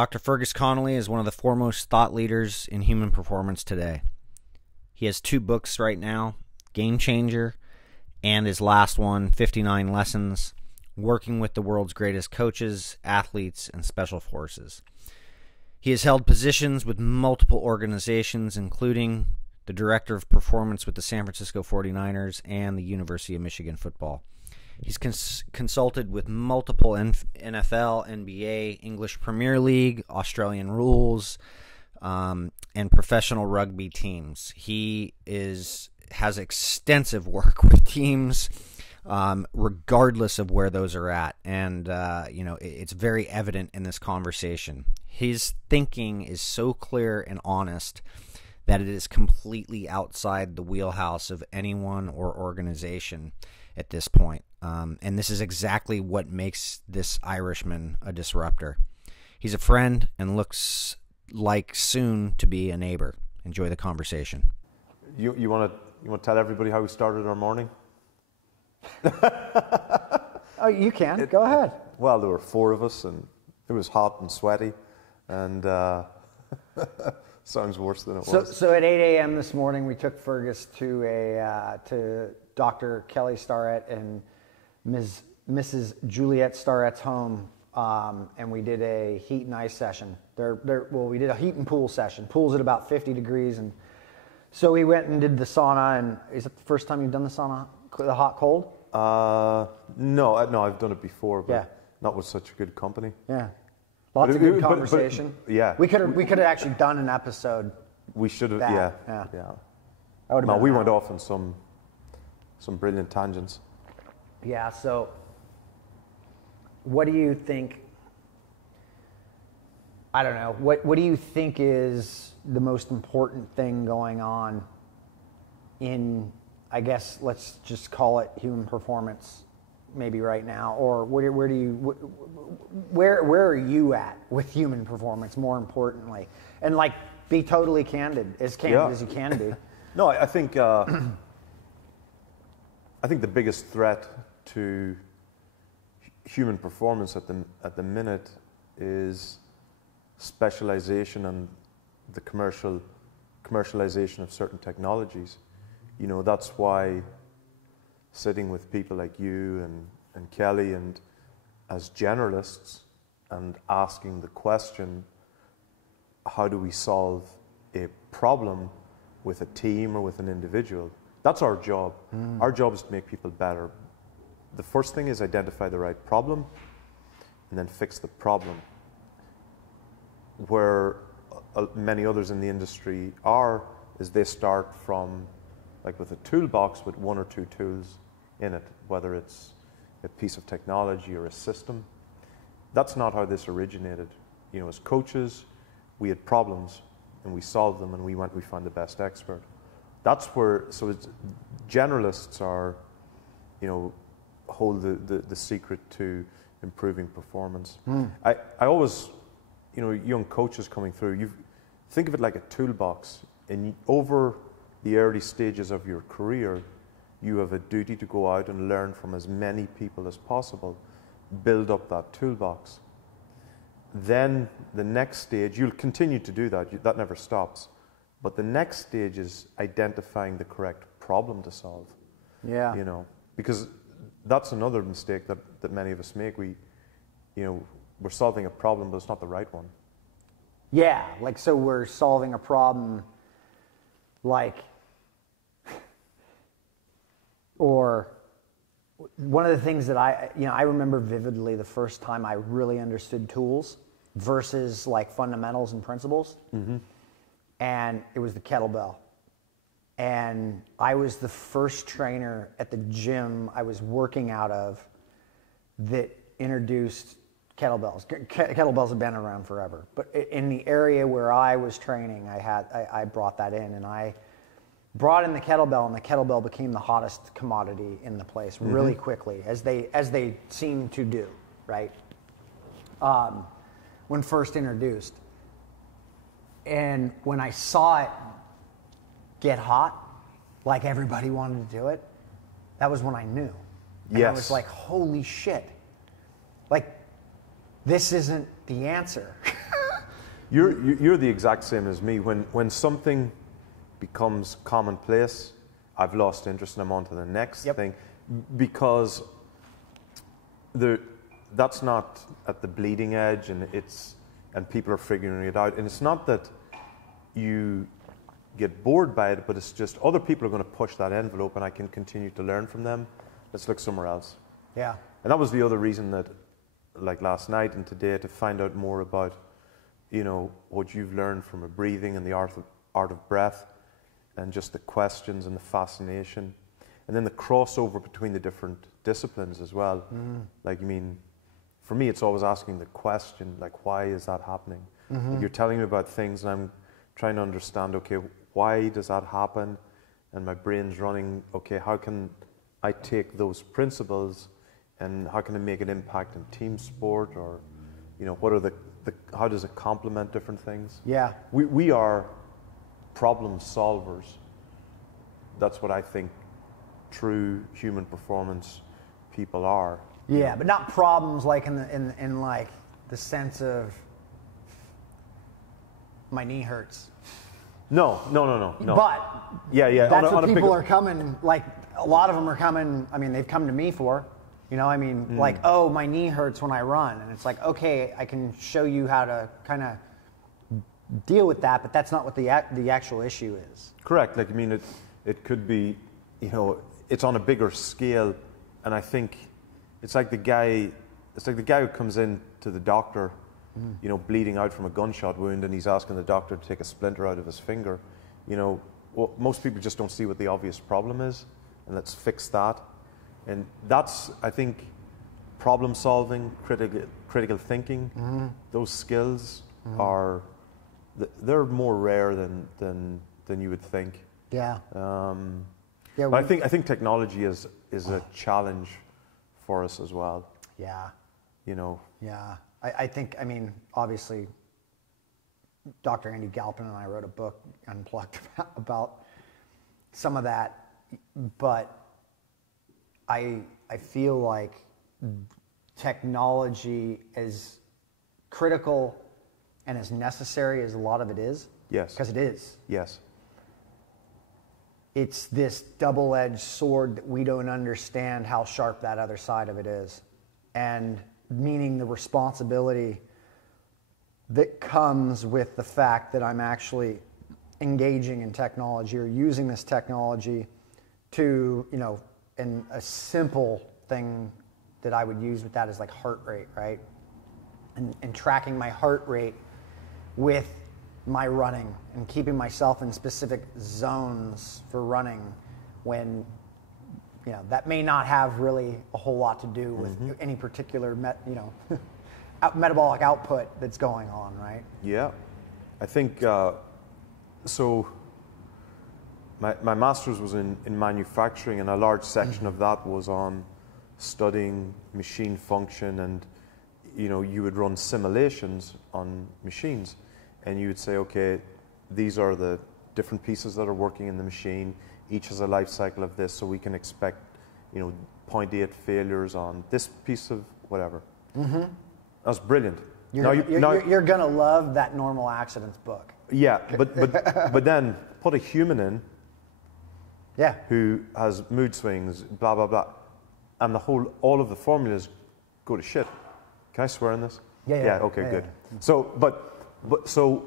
Dr. Fergus Connolly is one of the foremost thought leaders in human performance today. He has 2 books right now, Game Changer, and his last one, 59 Lessons, working with the world's greatest coaches, athletes, and special forces. He has held positions with multiple organizations, including the Director of Performance with the San Francisco 49ers and the University of Michigan football. He's consulted with multiple NFL, NBA, English Premier League, Australian rules, and professional rugby teams. He has extensive work with teams, regardless of where those are at. And, it's very evident in this conversation. His thinking is so clear and honest that it is completely outside the wheelhouse of anyone or organization at this point. And this is exactly what makes this Irishman a disruptor. He's a friend and looks like soon to be a neighbor. Enjoy the conversation. You want to tell everybody how we started our morning? Oh, you can. Go ahead. Well, there were 4 of us, and it was hot and sweaty, and sounds worse than it was. So at 8 a.m. this morning, we took Fergus to Dr. Kelly Starrett and Mrs. Juliet Starrett's home, and we did a heat and ice session. We did a heat and pool session. Pool's at about 50 degrees, and so we went and did the sauna. And is it the first time you've done the sauna, the hot cold? No, I've done it before, but yeah. Not with such a good company. Yeah, lots of good conversation. Yeah, we could have actually done an episode. We should have. Yeah. No, we went off on some brilliant tangents. Yeah. So, what do you think? I don't know. What do you think is the most important thing going on in, I guess, let's just call it human performance, maybe right now, or where are you at with human performance? More importantly, and be totally candid as you can be. No, I think the biggest threat to human performance at the minute is specialization and the commercialization of certain technologies. That's why sitting with people like you and Kelly and as generalists and asking the question, how do we solve a problem with a team or with an individual? That's our job. Our job is to make people better. The first thing is identify the right problem and then fix the problem. Where many others in the industry is they start from with a toolbox with 1 or 2 tools in it, whether it's a piece of technology or a system. That's not how this originated. As coaches, we had problems and we solved them, and we found the best expert. That's where, generalists are, hold the secret to improving performance. I always, young coaches coming through, you think of it like a toolbox, and over the early stages of your career, you have a duty to go out and learn from as many people as possible, build up that toolbox. Then the next stage, you'll continue to do that, that never stops. But the next stage is identifying the correct problem to solve. Yeah. Because that's another mistake that many of us make. We're solving a problem, but it's not the right one. Yeah, so we're solving a problem or one of the things that I remember vividly the first time I really understood tools versus fundamentals and principles. Mm-hmm. And it was the kettlebell. And I was the first trainer at the gym I was working out of that introduced kettlebells. Kettlebells have been around forever. But in the area where I was training, I brought that in, and I brought in the kettlebell, and the kettlebell became the hottest commodity in the place really quickly, as they seem to do, right? When first introduced. And when I saw it get hot, everybody wanted to do it, that was when I knew. And yes. I was like, holy shit. This isn't the answer. You're the exact same as me. When something becomes commonplace, I've lost interest and I'm on to the next thing, because that's not at the bleeding edge, and people are figuring it out. And it's not that you get bored by it, but it's just other people are going to push that envelope, and I can continue to learn from them. Let's look somewhere else. Yeah. And that was the other reason that, like last night and today, to find out more about, what you've learned from a breathing and the art of breath, and just the questions and the fascination, and then the crossover between the different disciplines as well. Like, for me, it's always asking the question, like, why is that happening? Like, you're telling me about things, and I'm trying to understand, okay, why does that happen? And my brain's running, okay, how can I take those principles and how can I make an impact in team sport, or, what are how does it complement different things? Yeah. We are problem solvers. That's what I think true human performance people are. Yeah, but not problems like in like the sense of my knee hurts. No. But yeah. that's what people are coming. Like a lot of them are coming. They've come to me for. Like, oh, my knee hurts when I run, and it's like, okay, I can show you how to kind of deal with that, but that's not what the actual issue is. Correct. Like, it could be, it's on a bigger scale, and I think it's like the guy who comes in to the doctor, bleeding out from a gunshot wound, and he's asking the doctor to take a splinter out of his finger. Most people just don't see what the obvious problem is, and let's fix that. And that's, I think, problem solving, critical thinking, those skills they're more rare than you would think. Yeah. But I think technology is a challenge for us as well. Yeah. Yeah. I think, obviously, Dr. Andy Galpin and I wrote a book, Unplugged, about some of that, but I feel like technology is critical and as necessary as a lot of it is. Yes. Because it is. Yes. It's this double-edged sword that we don't understand how sharp that other side of it is. And meaning the responsibility that comes with the fact that I'm actually engaging in technology or using this technology to, and a simple thing that I would use with that is like heart rate, right? And tracking my heart rate with my running and keeping myself in specific zones for running when, that may not have really a whole lot to do with any particular, metabolic output that's going on, right? Yeah. I think, so my master's was in manufacturing, and a large section of that was on studying machine function, and you would run simulations on machines, and you would say, okay, these are the different pieces that are working in the machine. Each has a life cycle of this, so we can expect 0.8 failures on this piece of whatever. That's brilliant. You're gonna love that normal accidents book. Yeah, but then put a human in. Yeah. Who has mood swings, blah blah blah, and all of the formulas go to shit. Can I swear on this? Yeah. Okay, yeah, good. Yeah. So,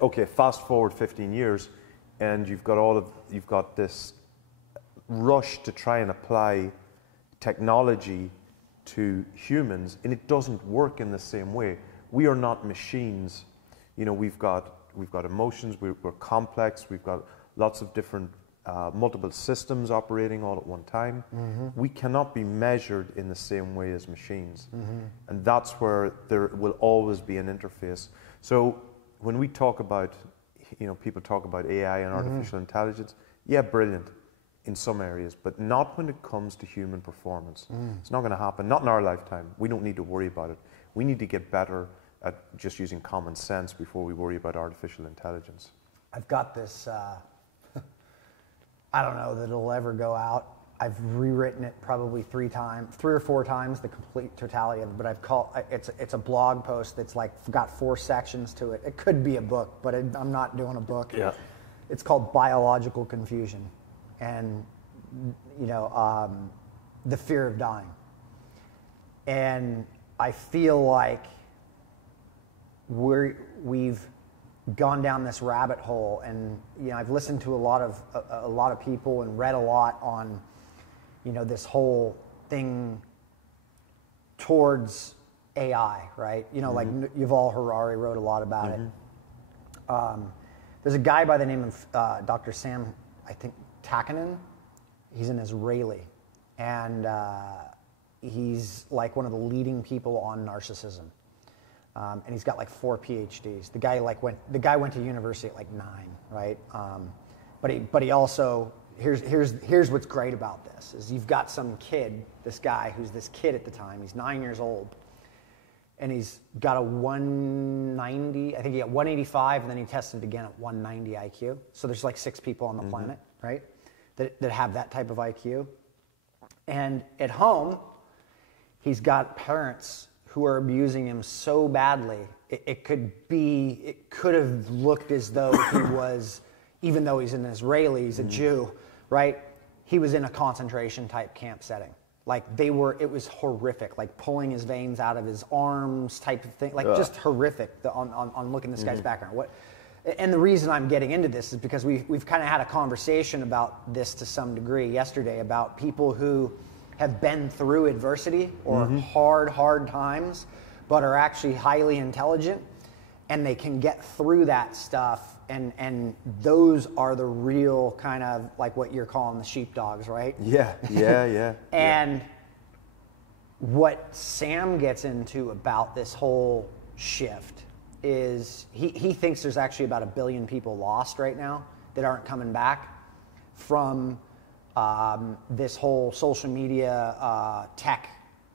okay. Fast forward 15 years, and you've got this rush to try and apply technology to humans, and it doesn't work in the same way. We are not machines. We've got emotions. We're complex. We've got lots of different multiple systems operating all at one time. We cannot be measured in the same way as machines, and that's where there will always be an interface. So when we talk about, people talk about AI and artificial intelligence, yeah, brilliant in some areas, but not when it comes to human performance. It's not going to happen, not in our lifetime. We don't need to worry about it. We need to get better at just using common sense before we worry about artificial intelligence. I've got this, I don't know that it'll ever go out, I've rewritten it probably 3 or 4 times, the complete totality of it. But it's a blog post that's like got 4 sections to it. It could be a book, but I'm not doing a book. Yeah. It's called Biological Confusion, and the fear of dying. And I feel like we've gone down this rabbit hole, and I've listened to a lot of people and read a lot on this whole thing towards AI, right? Like Yuval Harari wrote a lot about it. There's a guy by the name of Dr. Sam, I think, Takanen. He's an Israeli, and he's like one of the leading people on narcissism. And he's got like 4 PhDs. The guy went to university at like 9, right? But he also, here's what's great about this is you've got some kid, this guy who's this kid at the time. He's 9 years old, and he's got a 190. I think he got 185, and then he tested again at 190 IQ. So there's like 6 people on the planet, right, that have that type of IQ. And at home, he's got parents who are abusing him so badly, it could have looked as though he was, even though he's an Israeli, he's a Jew, right? He was in a concentration type camp setting. Like it was horrific, like pulling his veins out of his arms type of thing, like just horrific on looking at this guy's background. And the reason I'm getting into this is because we've kind of had a conversation about this to some degree yesterday about people who have been through adversity or hard times, but are actually highly intelligent, and they can get through that stuff, and those are the real kind of like what you're calling the sheepdogs, right? Yeah. And what Sam gets into about this whole shift is he thinks there's actually about 1 billion people lost right now that aren't coming back from this whole social media tech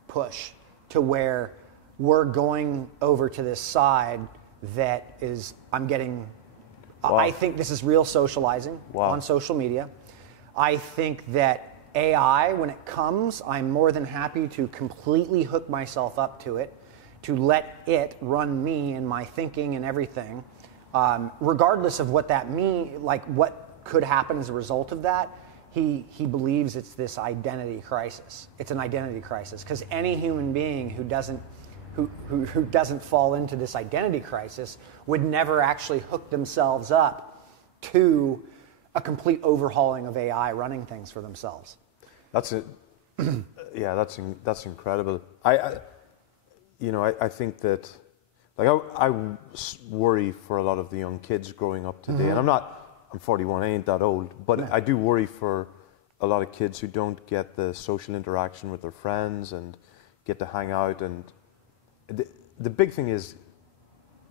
push, to where we're going over to this side that is, I think this is real socializing on social media. I think that AI, when it comes, I'm more than happy to completely hook myself up to it, to let it run me and my thinking and everything, regardless of what that means, like what could happen as a result of that. He believes it's this identity crisis. It's an identity crisis, because any human being who doesn't fall into this identity crisis would never actually hook themselves up to a complete overhauling of AI running things for themselves. That's it. Yeah, that's incredible. I think that, like, I worry for a lot of the young kids growing up today, and I'm 41, I ain't that old, but I do worry for a lot of kids who don't get the social interaction with their friends and get to hang out. And the big thing is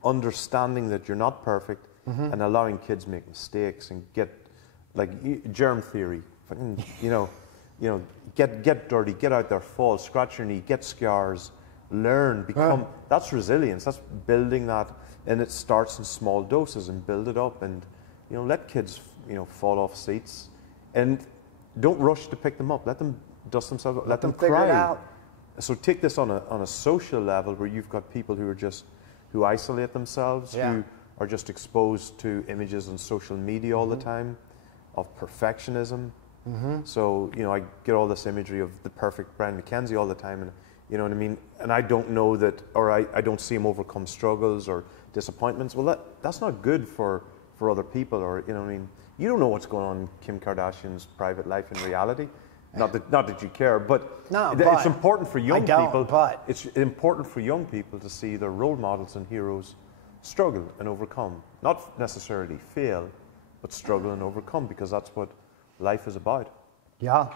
understanding that you're not perfect and allowing kids make mistakes and get, like, germ theory, get dirty, get out there, fall, scratch your knee, get scars, learn, become, that's resilience, that's building that, and it starts in small doses and build it up, and let kids, fall off seats, and don't rush to pick them up. Let them dust themselves up. Let them figure cry. it out. So take this on a social level, where you've got people who isolate themselves, who are just exposed to images on social media all the time of perfectionism. So I get all this imagery of the perfect Brian Mackenzie all the time, and you know what I mean. And I don't know that, or I don't see him overcome struggles or disappointments. Well, that's not good for other people, or you know what I mean. You don't know what's going on in Kim Kardashian's private life in reality. Not that you care, but it's important for young people. But it's important for young people to see their role models and heroes struggle and overcome, not necessarily fail, but struggle and overcome, because that's what life is about. Yeah,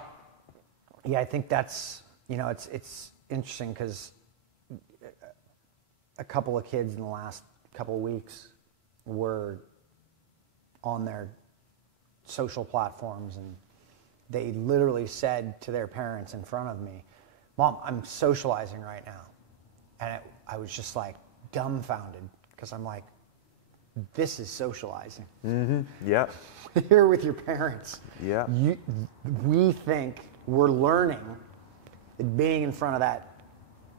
I think that's it's interesting, because a couple of kids in the last couple of weeks were on their social platforms, and they literally said to their parents in front of me, "Mom, I'm socializing right now." And I was just like dumbfounded, because I'm like, this is socializing. Yeah. Here with your parents. Yeah. We think we're learning that being in front of that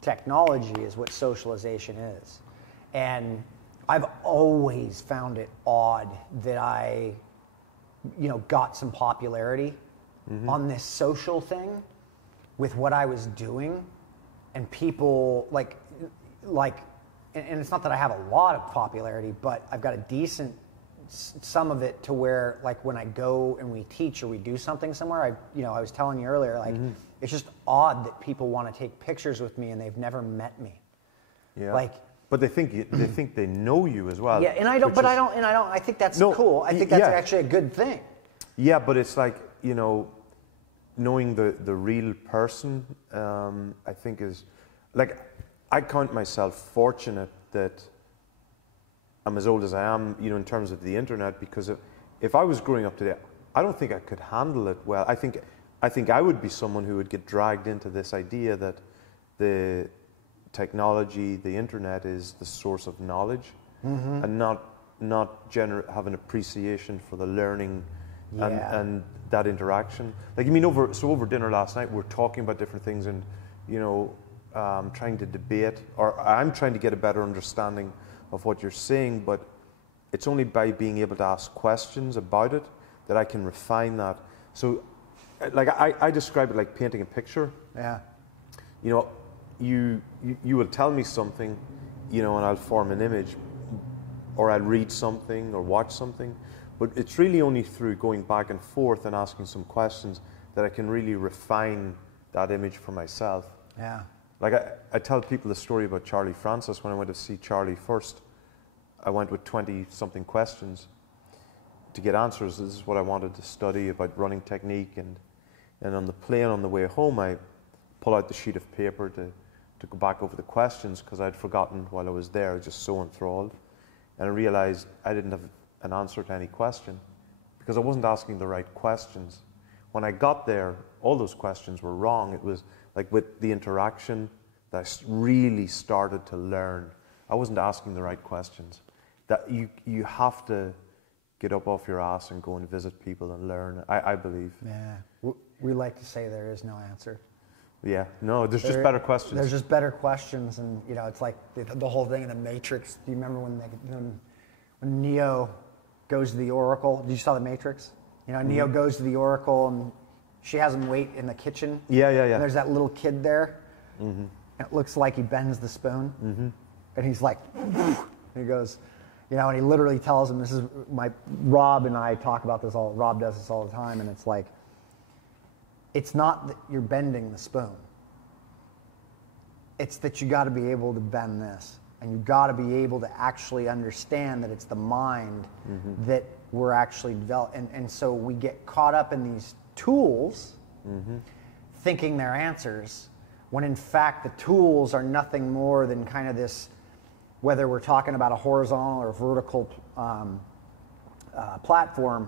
technology is what socialization is. And I've always found it odd that I, got some popularity on this social thing with what I was doing, and people like, and it's not that I have a lot of popularity, but I've got a decent some of it to where, like, when I go and we teach or we do something somewhere, I was telling you earlier, like, it's just odd that people want to take pictures with me and they've never met me. Yeah. Like, but they think they know you as well. Yeah, and I don't. But I don't. And I don't. I think that's cool. I think that's actually a good thing. Yeah, but it's like, knowing the real person. I think is like, I count myself fortunate that I'm as old as I am, in terms of the internet, because if I was growing up today, I don't think I could handle it well. I think I would be someone who would get dragged into this idea that the technology, the internet, is the source of knowledge, and not have an appreciation for the learning and that interaction. Like, over dinner last night, we're talking about different things, and trying to debate, or I'm trying to get a better understanding of what you're saying, but it's only by being able to ask questions about it that I can refine that. So, like, I describe it like painting a picture. Yeah. You will tell me something, and I'll form an image, or I'll read something or watch something, but it's really only through going back and forth and asking some questions that I can really refine that image for myself. Yeah. Like, I tell people the story about Charlie Francis. When I went to see Charlie first, I went with 20-something questions to get answers. This is what I wanted to study about running technique. And on the plane on the way home, I pull out the sheet of paper to go back over the questions, because I'd forgotten while I was there. I was just so enthralled. And I realized I didn't have an answer to any question because I wasn't asking the right questions. When I got there, all those questions were wrong. It was like with the interaction that I really started to learn. I wasn't asking the right questions. That you have to get up off your ass and go and visit people and learn, I believe. Yeah. We like to say there is no answer. Yeah, no, there's just better questions. There's just better questions, and it's like the whole thing in the Matrix. Do you remember when Neo goes to the Oracle? Did you saw the Matrix? Neo goes to the Oracle, and she has him wait in the kitchen. Yeah. And there's that little kid there. And it looks like he bends the spoon, and he's like, and he goes, and he literally tells him, this is Rob and I talk about this Rob does this all the time, and it's like, it's not that you're bending the spoon. It's that you got to be able to bend this. And you got to be able to actually understand that it's the mind that we're actually developing. And so we get caught up in these tools, thinking they're answers, when in fact the tools are nothing more than kind of this, whether we're talking about a horizontal or vertical platform,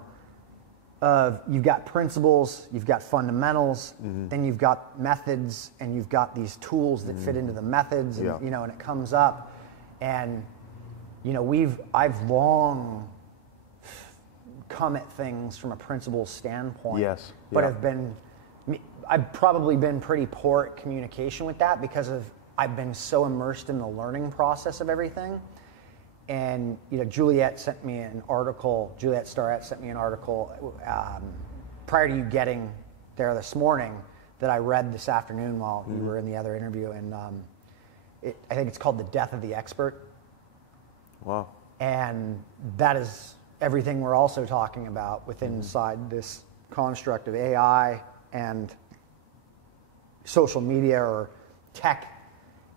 you've got principles, you've got fundamentals, then you've got methods, and you've got these tools that fit into the methods, and and it comes up, and I've long come at things from a principles standpoint. Yes. But I've probably been pretty poor at communication with that because I've been so immersed in the learning process of everything. And Juliet Starrett sent me an article prior to you getting there this morning that I read this afternoon while you were in the other interview, and I think it's called "The Death of the Expert." Wow! And that is everything we're also talking about within inside this construct of AI and social media or tech.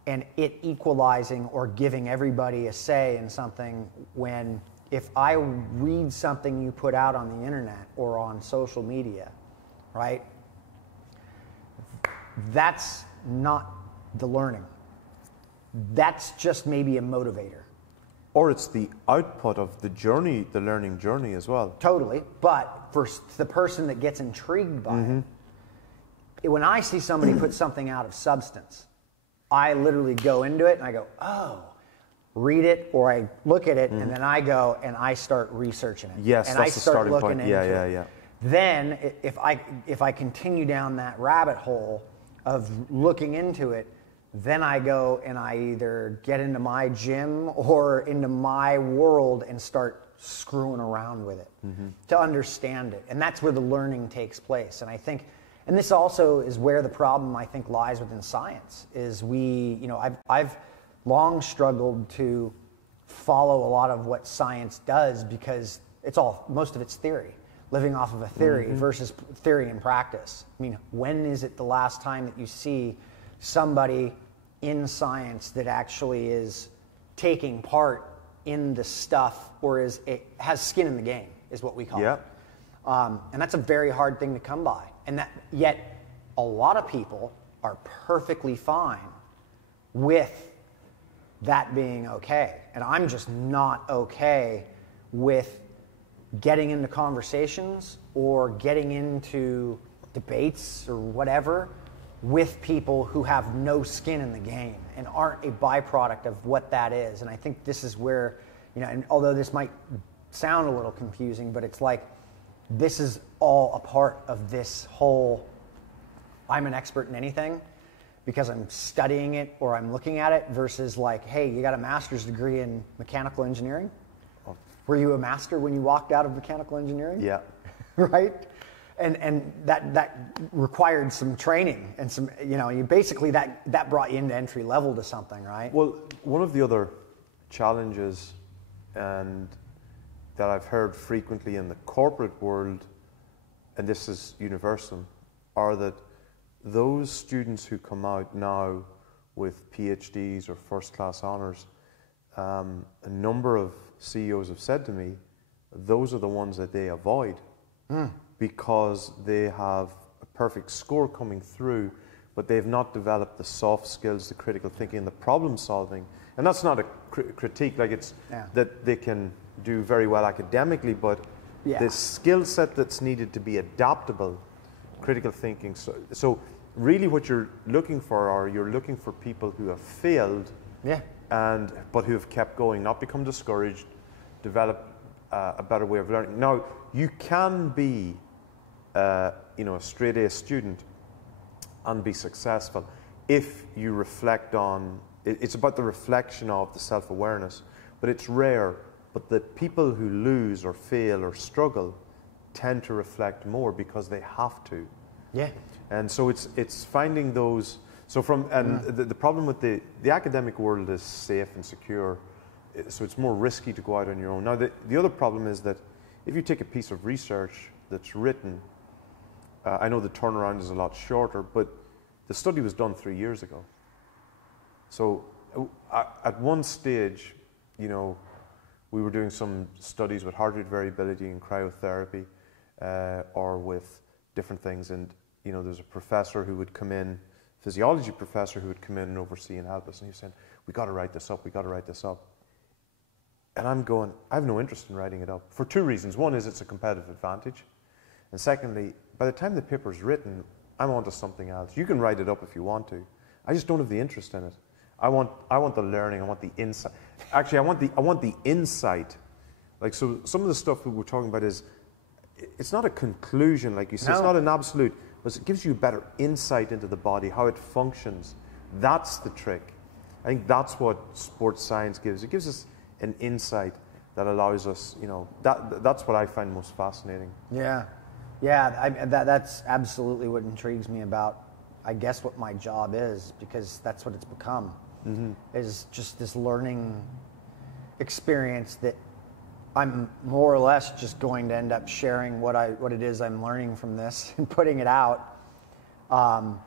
And it equalizing or giving everybody a say in something, when if I read something you put out on the internet or on social media, right, that's not the learning. That's just maybe a motivator. Or it's the output of the journey, the learning journey as well. Totally. But for the person that gets intrigued by it, when I see somebody put something out of substance, I literally go into it and I go, oh, read it, or I look at it, and then I go and I start researching it. Yes, and that's I the start starting looking point. into it. Yeah. Then if I continue down that rabbit hole of looking into it, then I go and I either get into my gym or into my world and start screwing around with it to understand it. And that's where the learning takes place. And I think, and this also is where the problem I think lies within science, is I've long struggled to follow a lot of what science does because most of it's theory, living off of a theory versus theory and practice. I mean, when is it the last time that you see somebody in science that actually is taking part in the stuff or has skin in the game, is what we call it. And that's a very hard thing to come by. And yet a lot of people are perfectly fine with that being okay. And I'm just not okay with getting into conversations or getting into debates or whatever with people who have no skin in the game and aren't a byproduct of what that is. And I think this is where, and although this might sound a little confusing, but it's like, this is all a part of this whole, I'm an expert in anything because I'm studying it or I'm looking at it, versus like, hey, you got a master's degree in mechanical engineering? Were you a master when you walked out of mechanical engineering? Yeah. Right? And that required some training and some, you basically that brought you into entry level to something, right? Well, one of the other challenges and that I've heard frequently in the corporate world, and this is universal, are that those students who come out now with PhDs or first-class honours, a number of CEOs have said to me, those are the ones that they avoid because they have a perfect score coming through, but they've not developed the soft skills, the critical thinking, the problem solving. And that's not a critique, like it's that they can do very well academically, but the skill set that's needed to be adaptable, critical thinking. So really what you're looking for you're looking for people who have failed, but who have kept going, not become discouraged, develop a better way of learning. Now, you can be a straight A student and be successful if you reflect on, it's about the reflection of the self-awareness, but it's rare. But the people who lose or fail or struggle tend to reflect more because they have to. Yeah. And so it's finding those. So the problem with the academic world is safe and secure, so it's more risky to go out on your own. Now the other problem is that if you take a piece of research that's written, I know the turnaround is a lot shorter, but the study was done 3 years ago. So at one stage, we were doing some studies with heart rate variability and cryotherapy, or with different things. And, there's a professor who would come in, physiology professor who would come in and oversee and help us. And he said, we got to write this up, we got to write this up. And I'm going, I have no interest in writing it up for two reasons. One is it's a competitive advantage. And secondly, by the time the paper's written, I'm onto something else. You can write it up if you want to. I just don't have the interest in it. I want the learning, I want the insight. Actually, I want the insight. Like, so some of the stuff we were talking about it's not a conclusion, like you said, it's not an absolute, but it gives you better insight into the body, how it functions. That's the trick. I think that's what sports science gives. It gives us an insight that allows us, that's what I find most fascinating. Yeah. That's absolutely what intrigues me about, I guess, what my job is, because that's what it's become. Is just this learning experience that I'm more or less just going to end up sharing what it is I'm learning from this and putting it out.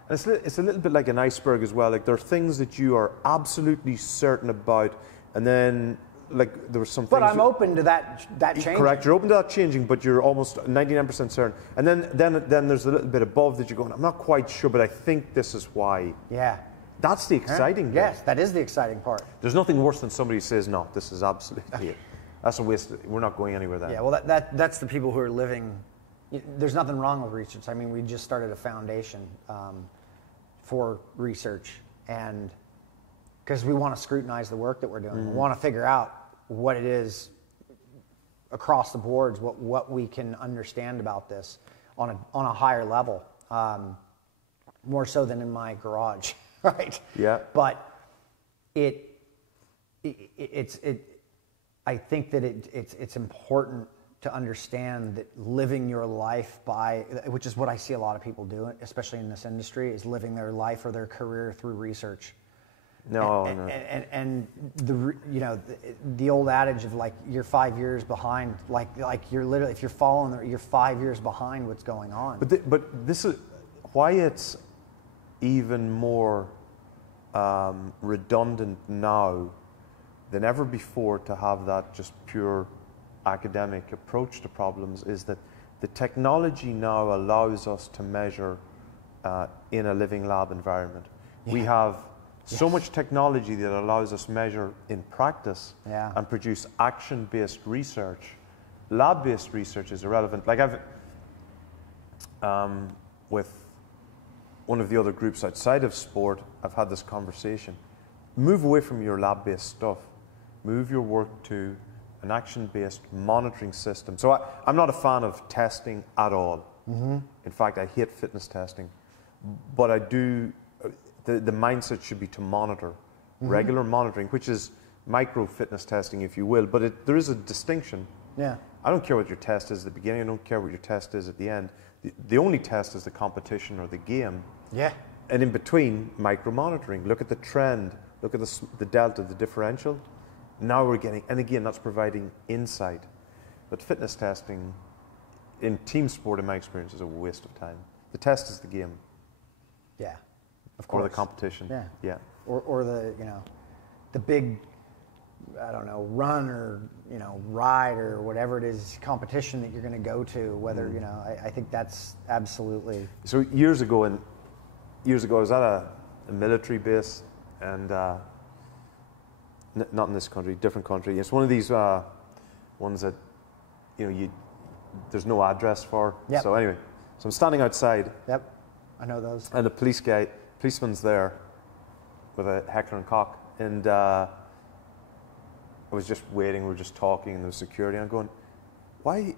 It's a little bit like an iceberg as well. Like, there are things that you are absolutely certain about, and then like there was some. But I'm open to that changing. Correct. You're open to that changing, but you're almost 99% certain. And then there's a little bit above that you're going, I'm not quite sure, but I think this is why. Yeah. That's the exciting bit. Yes, that is the exciting part. There's nothing worse than somebody who says, no, this is absolutely it. That's a waste. We're not going anywhere then. Yeah, well, that's the people who are living. There's nothing wrong with research. I mean, we just started a foundation for research, and because we want to scrutinize the work that we're doing. We want to figure out what it is across the boards what we can understand about this on a higher level, more so than in my garage, right? Yeah. But I think that it's important to understand that living your life by, which is what I see a lot of people do, especially in this industry, is living their life or their career through research. And the old adage of like you're 5 years behind, like you're literally, if you're following, you're 5 years behind what's going on. But this is why it's even more redundant now than ever before to have that just pure academic approach to problems, is that the technology now allows us to measure in a living lab environment. Yeah. We have so much technology that allows us measure in practice and produce action-based research. Lab-based research is irrelevant. Like I've, with one of the other groups outside of sport, I've had this conversation. Move away from your lab-based stuff. Move your work to an action-based monitoring system. So I'm not a fan of testing at all. Mm-hmm. In fact, I hate fitness testing. But I do, the mindset should be to monitor. Mm-hmm. Regular monitoring, which is micro-fitness testing, if you will. But there is a distinction. Yeah. I don't care what your test is at the beginning. I don't care what your test is at the end. The only test is the competition or the game. Yeah. And in between, micro-monitoring. Look at the trend. Look at the delta, the differential. Now we're getting, and again, that's providing insight. But fitness testing, in team sport, in my experience, is a waste of time. The test is the game. Yeah, of course. Or the competition. Yeah. Yeah. Or the, the big, I don't know, run or, ride or whatever it is, competition that you're going to go to, whether, I think that's absolutely. So years ago, I was at a military base, and not in this country, different country. It's one of these ones that, there's no address for. Yep. So anyway, so I'm standing outside. Yep, I know those. And the policeman's there with a heckler and cock. And I was just waiting, we were just talking, and there was security. I'm going, why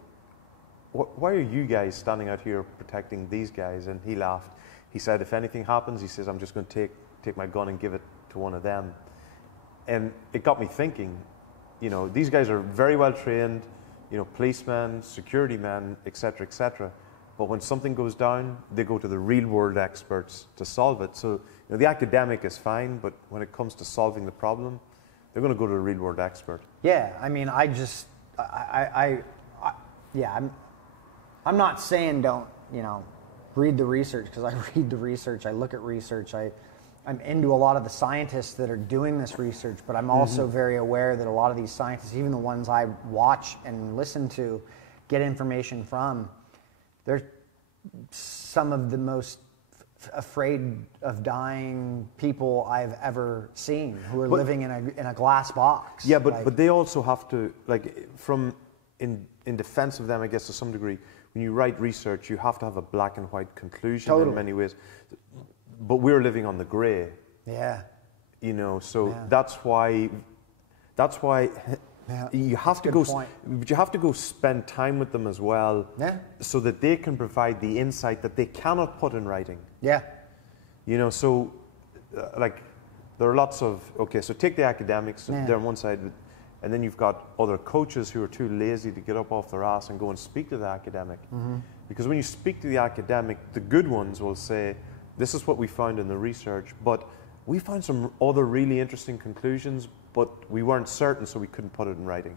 are you guys standing out here protecting these guys? And he laughed. He said, if anything happens, he says, I'm just going to take my gun and give it to one of them. And it got me thinking, these guys are very well trained, policemen, security men, et cetera, but when something goes down, they go to the real world experts to solve it. So, the academic is fine, but when it comes to solving the problem, they're going to go to the real world expert. Yeah, I mean, I'm not saying don't, read the research, because I read the research, I look at research, I'm into a lot of the scientists that are doing this research, but I'm also very aware that a lot of these scientists, even the ones I watch and listen to, get information from, they're some of the most afraid of dying people I've ever seen, who are living in a glass box. Yeah, but they also have to, in defense of them, I guess, to some degree, when you write research, you have to have a black and white conclusion in many ways. But we're living on the grey. Yeah. That's why you have to go. But you have to go spend time with them as well, so that they can provide the insight that they cannot put in writing. Yeah. There are lots of so take the academics, they're on one side, and then you've got other coaches who are too lazy to get up off their ass and go and speak to the academic. Mm-hmm. Because when you speak to the academic, the good ones will say, this is what we found in the research, but we found some other really interesting conclusions, but we weren't certain, so we couldn't put it in writing.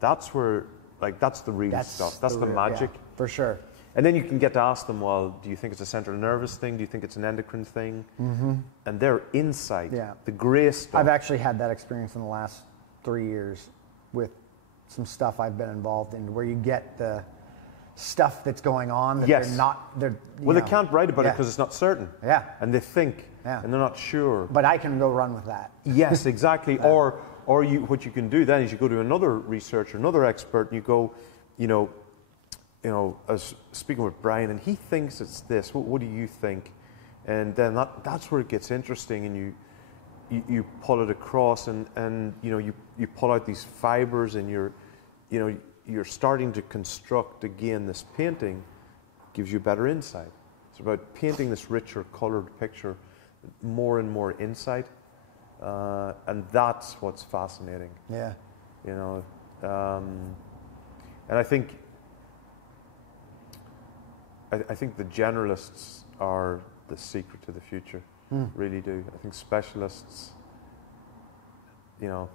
That's where, that's the real stuff. That's the magic. Yeah, for sure. And then you can get to ask them, well, do you think it's a central nervous thing? Do you think it's an endocrine thing? Mm-hmm. And their insight, the grey stuff. I've actually had that experience in the last 3 years with some stuff I've been involved in, where you get the stuff that's going on that they can't write about it because it's not certain. Yeah. And they think and they're not sure. But I can go run with that. Yes, exactly. Or what you can do then is you go to another researcher, another expert, and you go, I was speaking with Brian, and he thinks it's this. What do you think? And then that's where it gets interesting, and you pull it across, and you pull out these fibers, and you you're starting to construct again this painting, gives you better insight. It's about painting this richer colored picture, more and more insight, and that's what's fascinating. Yeah. You know, and I think the generalists are the secret to the future. Really do. I think specialists, you know,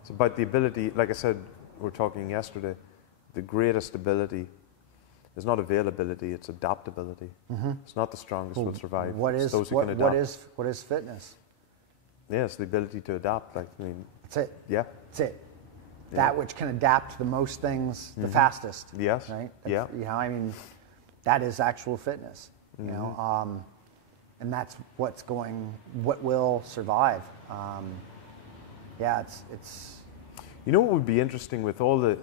it's about the ability, like I said, we were talking yesterday, the greatest ability is not availability, it's adaptability. It's not the strongest will survive. What it's is those who can adapt. what is fitness? Yeah, it's the ability to adapt. Like, I mean, That's it. yeah. That's it. That which can adapt to the most things the fastest. Yes. Right? Yeah. You know, I mean, that is actual fitness. You know, and that's what will survive. Yeah, it's. You know what would be interesting with all the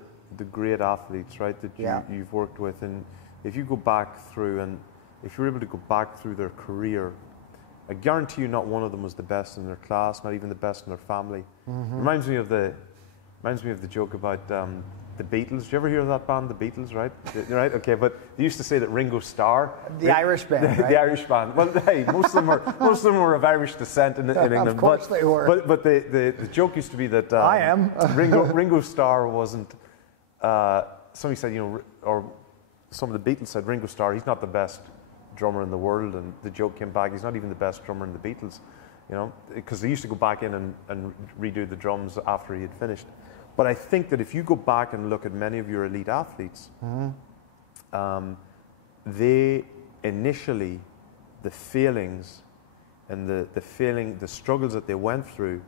great athletes, right, that you've worked with, and if you go back through, and if you're able to go back through their career, I guarantee you not one of them was the best in their class, not even the best in their family. Reminds me of the joke about the Beatles. Did you ever hear of that band, the Beatles, right? Right, okay, but they used to say that Ringo Starr, The Irish band, right? The Irish band. Well, hey, most of them were of Irish descent in England. Of course they were. But the joke used to be that I am. Ringo Starr wasn't. Somebody said, you know, or some of the Beatles said Ringo Starr, he's not the best drummer in the world, and the joke came back, he's not even the best drummer in the Beatles, you know, because they used to go back in and redo the drums after he had finished. But I think that if you go back and look at many of your elite athletes, they initially, the failings and the struggles that they went through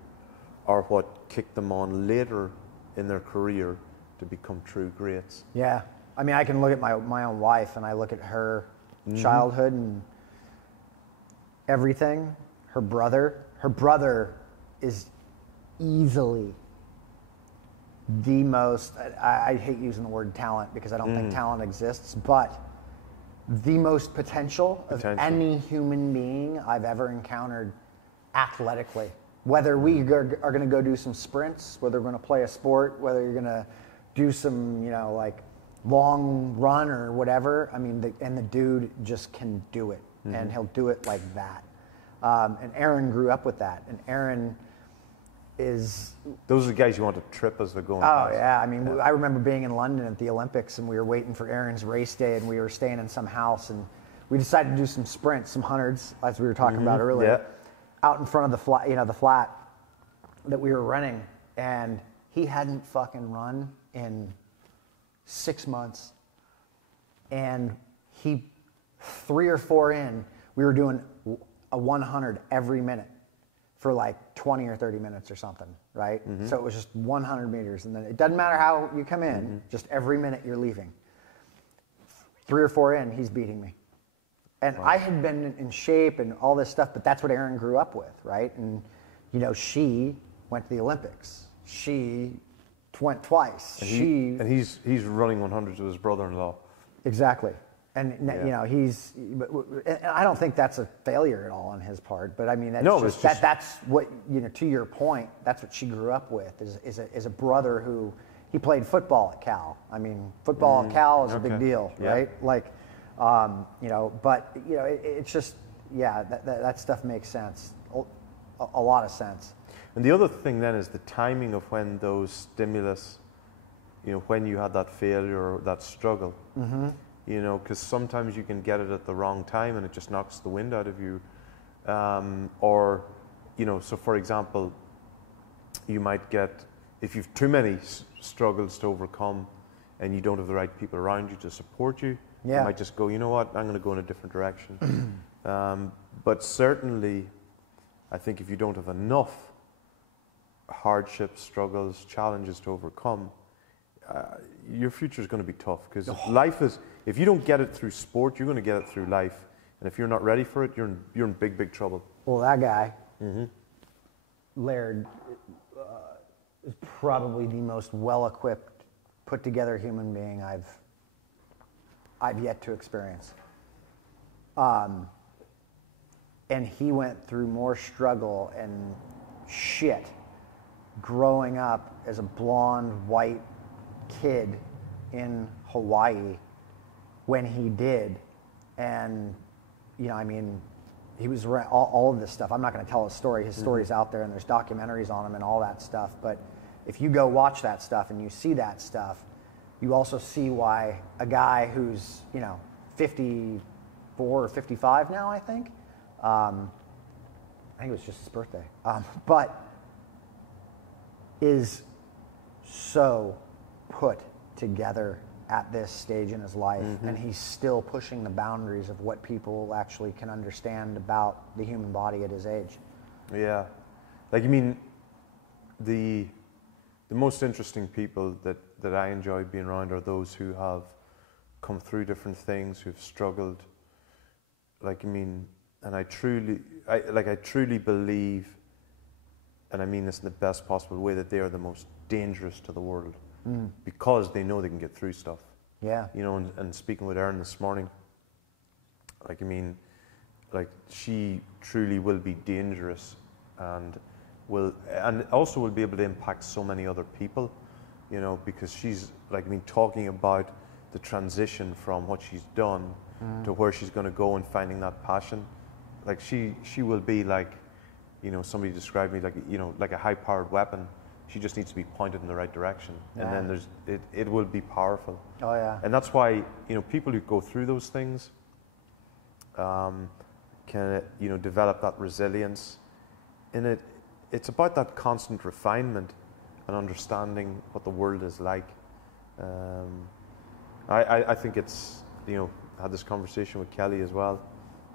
are what kicked them on later in their career to become true greats. Yeah. I mean, I can look at my own wife, and I look at her childhood and everything. Her brother is easily the most, I hate using the word talent because I don't think talent exists, but the most potential of any human being I've ever encountered athletically. Whether we are going to go do some sprints, whether we're going to play a sport, whether you're going to do some, you know, like long run or whatever. I mean, the dude just can do it, and he'll do it like that. And Aaron grew up with that, and Aaron is... Those are the guys you want to trip as they're going Oh, past. yeah. I mean, I remember being in London at the Olympics, and we were waiting for Aaron's race day, and we were staying in some house, and we decided to do some sprints, some hundreds, as we were talking about earlier, out in front of the flat, the flat that we were running, and he hadn't fucking run in 6 months, and 3 or 4 in, we were doing a 100 every minute for like 20 or 30 minutes or something, right? So it was just 100 meters, and then it doesn't matter how you come in, just every minute you're leaving. 3 or 4 in, he's beating me. And I had been in shape and all this stuff, but that's what Aaron grew up with, right? And, you know, she went to the Olympics. She went twice. And he's running 100s with his brother-in-law. Exactly. And, you know, and I don't think that's a failure at all on his part, but I mean, that's what, you know, to your point, that's what she grew up with, is a brother who, he played football at Cal. I mean, football at Cal is a big deal, right? Like, you know, but, you know, it's just, yeah, that stuff makes sense, a lot of sense. And the other thing then is the timing of when those stimulus, you know, when you had that failure or that struggle, you know, because sometimes you can get it at the wrong time and it just knocks the wind out of you. Or, you know, so for example, you might get, if you've too many struggles to overcome and you don't have the right people around you to support you, you might just go, you know what, I'm going to go in a different direction. But certainly, I think if you don't have enough hardships, struggles, challenges to overcome, your future is going to be tough, because life is, if you don't get it through sport, you're going to get it through life. And if you're not ready for it, you're in big trouble. Well, that guy, Laird, is probably the most well-equipped, put-together human being I've yet to experience. And he went through more struggle and shit growing up as a blonde, white kid in Hawaii when he did. And, you know, I mean, he was around all of this stuff. I'm not going to tell his story. His story's out there, and there's documentaries on him and all that stuff. But if you go watch that stuff and you see that stuff, you also see why a guy who's, you know, 54 or 55 now, I think it was just his birthday, but is so put together at this stage in his life, and he's still pushing the boundaries of what people actually can understand about the human body at his age. Yeah. Like, I mean, the most interesting people that I enjoy being around are those who have come through different things, who've struggled. Like, I mean, and I truly believe, and I mean this in the best possible way, that they are the most dangerous to the world because they know they can get through stuff. Yeah. You know, and speaking with Erin this morning, like, I mean, like, she truly will be dangerous and also will be able to impact so many other people, you know, because she's, like, I mean, talking about the transition from what she's done to where she's going to go and finding that passion. Like, she will be like, you know, somebody described me like, you know, like a high-powered weapon. She just needs to be pointed in the right direction, and then it will be powerful. Oh yeah. And that's why, you know, people who go through those things can, you know, develop that resilience. And it's about that constant refinement and understanding what the world is like. I think it's, you know, I had this conversation with Kelly as well.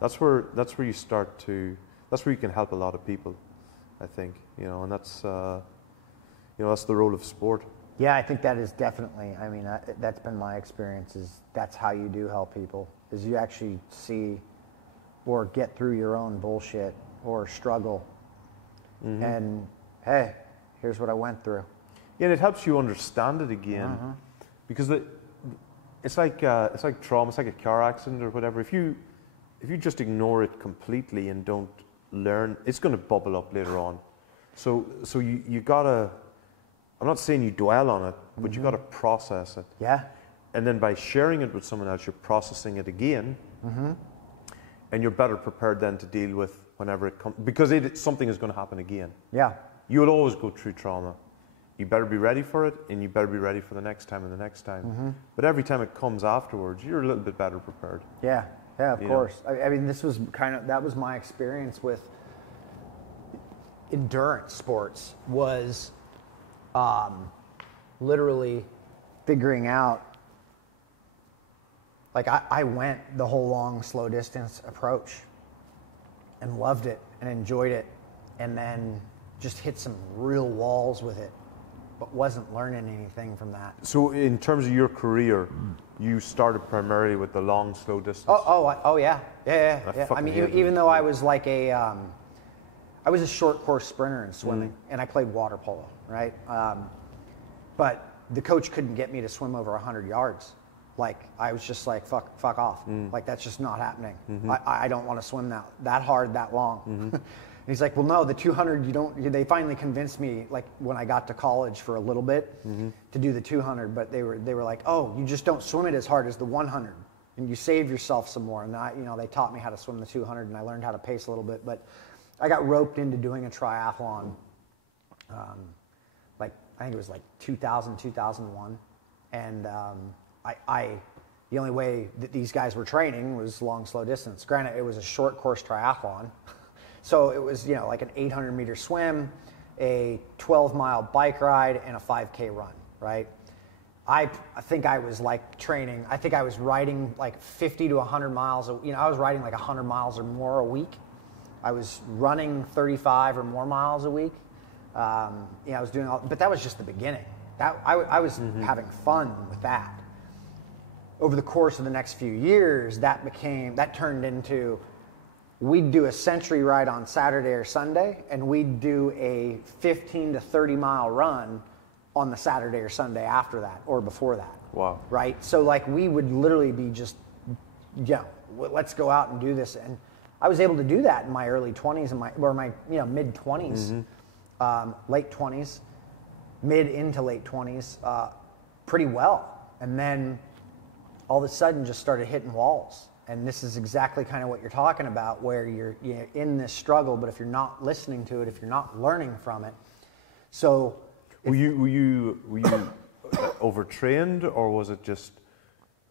That's where you start to, that's where you can help a lot of people, I think, you know, and that's, you know, that's the role of sport. Yeah, I think that is definitely, I mean, that's been my experience, is that's how you do help people, is you actually see or get through your own bullshit or struggle. And, hey, here's what I went through. Yeah, and it helps you understand it again, because it's like trauma, it's like a car accident or whatever. If you just ignore it completely and don't learn, it's going to bubble up later on. So you gotta, I'm not saying you dwell on it, but you gotta process it. Yeah. And then by sharing it with someone else, you're processing it again, and you're better prepared then to deal with whenever it comes, because something is going to happen again. Yeah. You'll always go through trauma. You better be ready for it, and you better be ready for the next time and the next time. But every time it comes afterwards, you're a little bit better prepared. Yeah, yeah, of course. I mean, this was that was my experience with endurance sports, was literally figuring out, like, I went the whole long, slow distance approach and loved it and enjoyed it, and then just hit some real walls with it, but wasn't learning anything from that. So in terms of your career, you started primarily with the long, slow distance? Oh yeah. I mean, even though I was like I was a short course sprinter in swimming, and I played water polo, right? But the coach couldn't get me to swim over 100 yards. Like, I was just like, fuck off. Like, that's just not happening. I don't want to swim that hard, that long. And he's like, well, no, the 200, they finally convinced me, like, when I got to college for a little bit, to do the 200, but they were like, oh, you just don't swim it as hard as the 100, and you save yourself some more. And they taught me how to swim the 200, and I learned how to pace a little bit. But I got roped into doing a triathlon, like, I think it was like 2000, 2001. And the only way that these guys were training was long, slow distance. Granted, it was a short course triathlon. So it was, you know, like an 800-meter swim, a 12-mile bike ride, and a 5K run, right? I think I was like training. I think I was riding like 50 to 100 miles. I was riding like 100 miles or more a week. I was running 35 or more miles a week. I was doing all, but that was just the beginning. I was having fun with that. Over the course of the next few years, that turned into, we'd do a century ride on Saturday or Sunday, and we'd do a 15 to 30 mile run on the Saturday or Sunday after that, or before that. Wow. Right? So, like, we would literally be just, let's go out and do this. And I was able to do that in my early 20s and my mid 20s, late 20s, mid into late 20s. pretty well. And then all of a sudden just started hitting walls. And this is exactly kind of what you're talking about, where you're in this struggle, but if you're not listening to it, if you're not learning from it. So were you overtrained, or was it just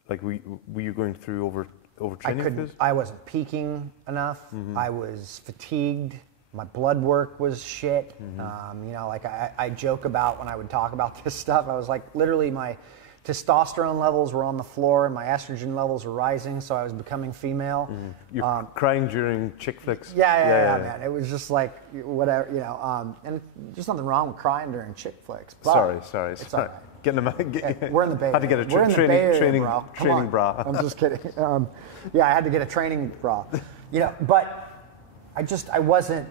like were you going through overtraining? I wasn't peaking enough. I was fatigued. My blood work was shit. Like I joke about when I would talk about this stuff, I was like, literally my testosterone levels were on the floor and my estrogen levels were rising, so I was becoming female. You're crying during chick flicks. Yeah, man. It was just like whatever, and there's nothing wrong with crying during chick flicks. Sorry. It's all right. Getting them. We're in the Bay. Had to get a training bra. I'm just kidding. I had to get a training bra. But I wasn't.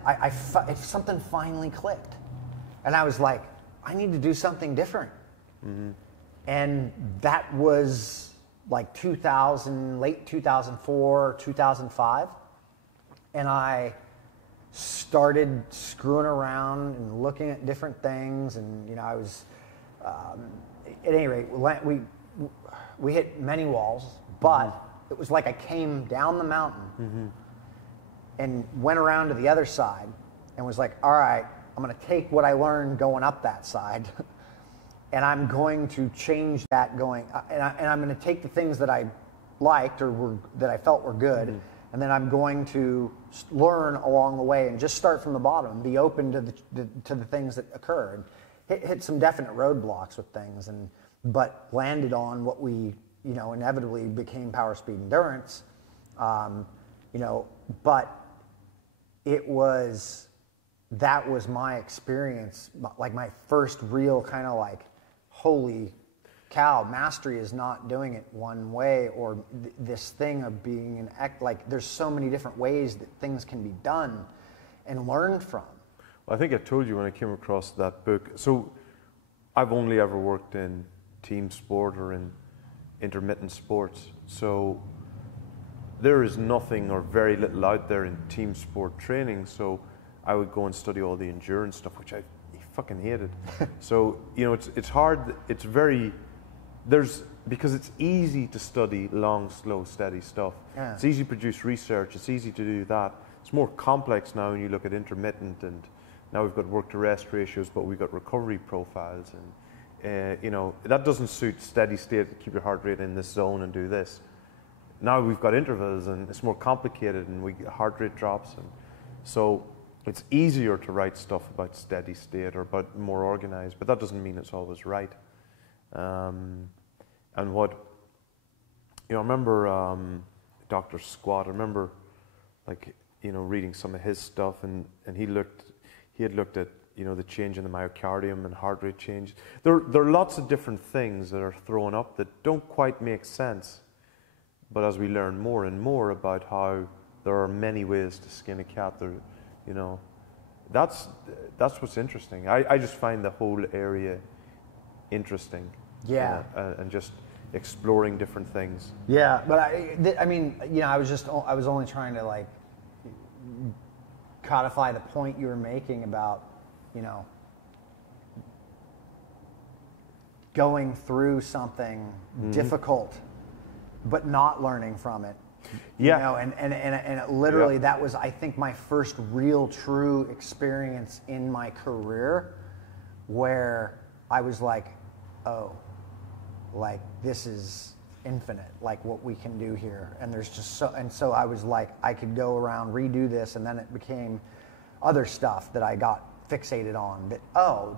Something finally clicked, and I was like, I need to do something different. And that was like late 2004, 2005. And I started screwing around and looking at different things. And, I was, at any rate, we hit many walls, but it was like I came down the mountain and went around to the other side and was like, all right, I'm going to take what I learned going up that side and I'm going to change that and I'm going to take the things that I liked or that I felt were good, and then I'm going to learn along the way and just start from the bottom, be open to the things that occurred, hit some definite roadblocks with things, but landed on what we inevitably became Power Speed Endurance, but that was my experience, like my first real kind of like, holy cow, mastery is not doing it one way, or this thing of being an act. Like there's so many different ways that things can be done and learned from. Well, I think I told you when I came across that book. So I've only ever worked in team sport or in intermittent sports. So there is nothing or very little out there in team sport training. So I would go and study all the endurance stuff, which I fucking hated. So it's hard. It's because it's easy to study long, slow, steady stuff. Yeah. It's easy to produce research. It's easy to do that. It's more complex now when you look at intermittent, and now we've got work to rest ratios, but we've got recovery profiles, and that doesn't suit steady state. Keep your heart rate in this zone and do this. Now we've got intervals, and it's more complicated, and we get heart rate drops, and so it's easier to write stuff about steady state or about more organized, but that doesn't mean it's always right. And what, I remember Dr. Squat, I remember reading some of his stuff, and he had looked at, the change in the myocardium and heart rate change. There are lots of different things that are thrown up that don't quite make sense. But as we learn more and more about how there are many ways to skin a cat, that's what's interesting. I just find the whole area interesting. Yeah. And just exploring different things. Yeah, but I was only trying to like codify the point you were making about, going through something difficult, but not learning from it. Yeah. And it literally, that was, I think, my first real true experience in my career where I was like, oh, like this is infinite, like what we can do here. And there's just so I was like, I could go around, redo this, and then it became other stuff that I got fixated on that,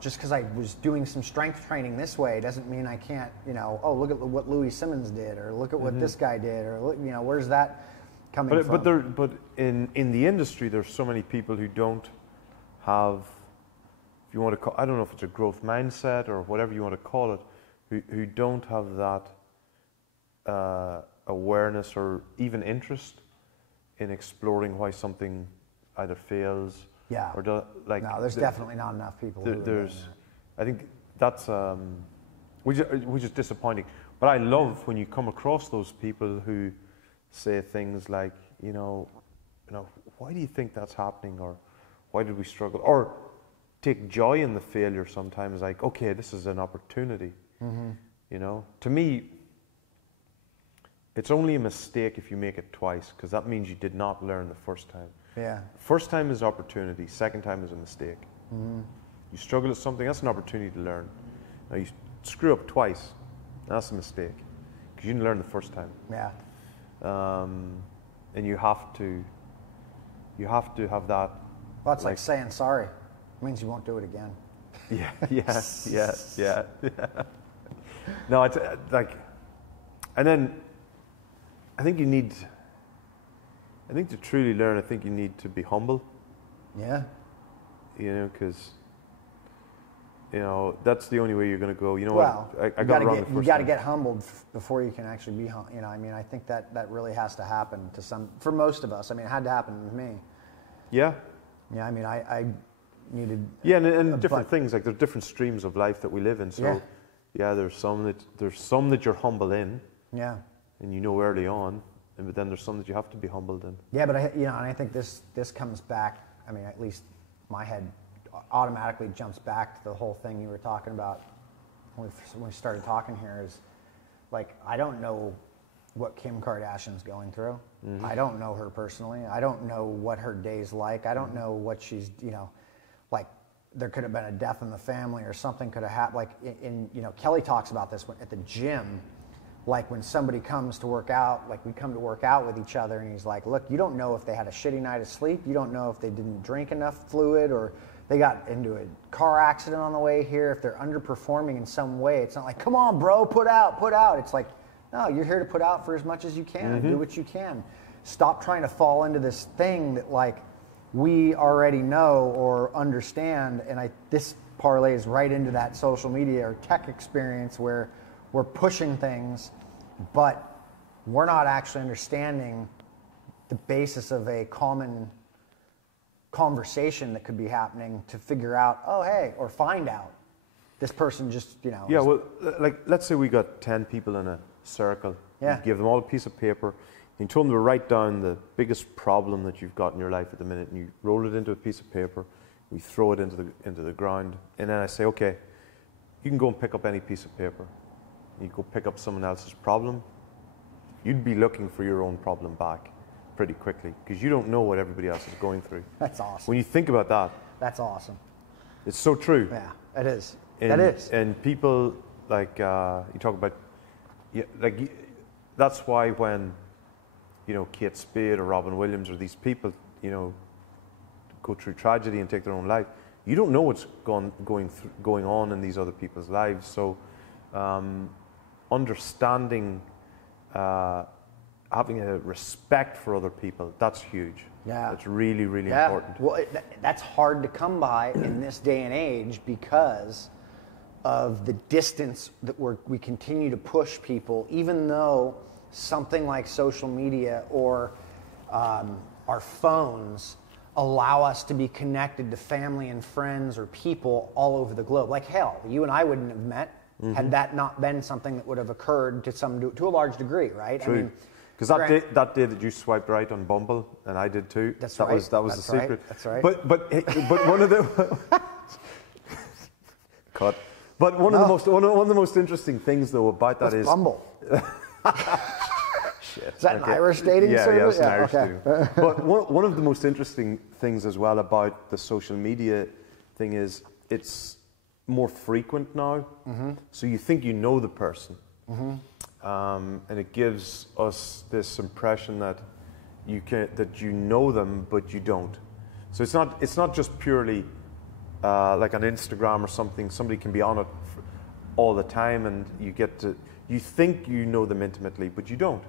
just because I was doing some strength training this way doesn't mean I can't, look at what Louis Simmons did, or look at what this guy did, or look, where's that coming from? But in the industry, there's so many people who don't have, if you want to call, I don't know if it's a growth mindset or whatever you want to call it, who don't have that awareness or even interest in exploring why something either fails. Yeah. Or no, there's definitely not enough people. I think that's which is disappointing. But I love when you come across those people who say things like, why do you think that's happening, or why did we struggle, or take joy in the failure sometimes. Like, okay, this is an opportunity. You know, to me, it's only a mistake if you make it twice, because that means you did not learn the first time. Yeah. First time is opportunity, second time is a mistake. Mm-hmm. You struggle at something, that's an opportunity to learn. Now you screw up twice, that's a mistake, because you didn't learn the first time. Yeah. And you have to have that. Well, it's like saying sorry. It means you won't do it again. Yeah. No, it's like, and then I think to truly learn, I think you need to be humble. Yeah. You know, because, you know, that's the only way you're going to go. You know, well, I got it wrong the first time. You got to get humbled before you can actually be humble. You know, I mean, I think that really has to happen for most of us. I mean, it had to happen with me. Yeah. Yeah, I mean, I needed. Yeah, and different things, like there's different streams of life that we live in. So, yeah, there's some that you're humble in. Yeah. And you know early on, but then there's some that you have to be humbled in. Yeah, but and I think this comes back. I mean, at least my head automatically jumps back to the whole thing you were talking about when we started talking here. Is like, I don't know what Kim Kardashian's going through. Mm-hmm. I don't know her personally. I don't know what her day's like. I don't know what she's, like, there could have been a death in the family or something could have happened. Like, Kelly talks about this at the gym. Like, when somebody comes to work out, like, we come to work out with each other, and he's like, look, you don't know if they had a shitty night of sleep. You don't know if they didn't drink enough fluid, or they got into a car accident on the way here. If they're underperforming in some way, it's not like, come on, bro, put out. It's like, no, you're here to put out for as much as you can and do what you can. Stop trying to fall into this thing that, like, we already know or understand. And this parlays right into that social media or tech experience where we're pushing things, but we're not actually understanding the basis of a common conversation that could be happening to figure out, oh, hey, or find out this person just, Yeah, well, like, let's say we got 10 people in a circle. Yeah. You give them all a piece of paper, and you told them to write down the biggest problem that you've got in your life at the minute, and you roll it into a piece of paper, we throw it into the ground, and then I say, okay, you can go and pick up any piece of paper. You go pick up someone else's problem, you'd be looking for your own problem back pretty quickly, because you don't know what everybody else is going through. That's awesome. When you think about that. That's awesome. It's so true. Yeah, it is. That is. And people, like, you talk about, that's why when, Kate Spade or Robin Williams or these people, go through tragedy and take their own life, you don't know what's going on in these other people's lives. So, understanding, having a respect for other people, that's huge. Yeah. That's really, really important. Well, that's hard to come by in this day and age because of the distance that we continue to push people, even though something like social media or our phones allow us to be connected to family and friends or people all over the globe. Like, hell, you and I wouldn't have met had that not been something that would have occurred to a large degree, right? True. I mean, because that day that you swiped right on Bumble, and I did too. That was the right. secret. That's right. But one of the cut. But one of the most interesting things though about that is Bumble. Shit. Is that an Irish dating service? Yeah, it's an Irish dating. But one of the most interesting things as well about the social media thing is it's more frequent now. So you think you know the person. And it gives us this impression that you know them, but you don't. So it's not just purely like on Instagram or something. Somebody can be on it all the time, and you think you know them intimately, but you don't.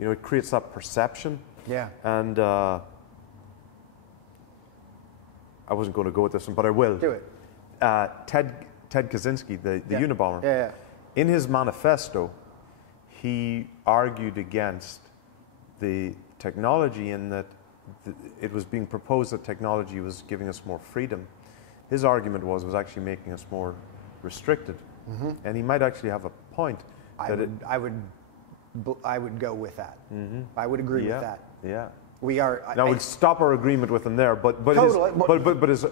It creates that perception. Yeah. And I wasn't going to go with this one, but I will. Do it. Ted Kaczynski, the Unabomber. Yeah. In his manifesto, he argued against the technology in that it was being proposed that technology was giving us more freedom. His argument was actually making us more restricted. And he might actually have a point. I would go with that. I would agree with that. Yeah. We are. Now we'd stop our agreement with him there, but totally.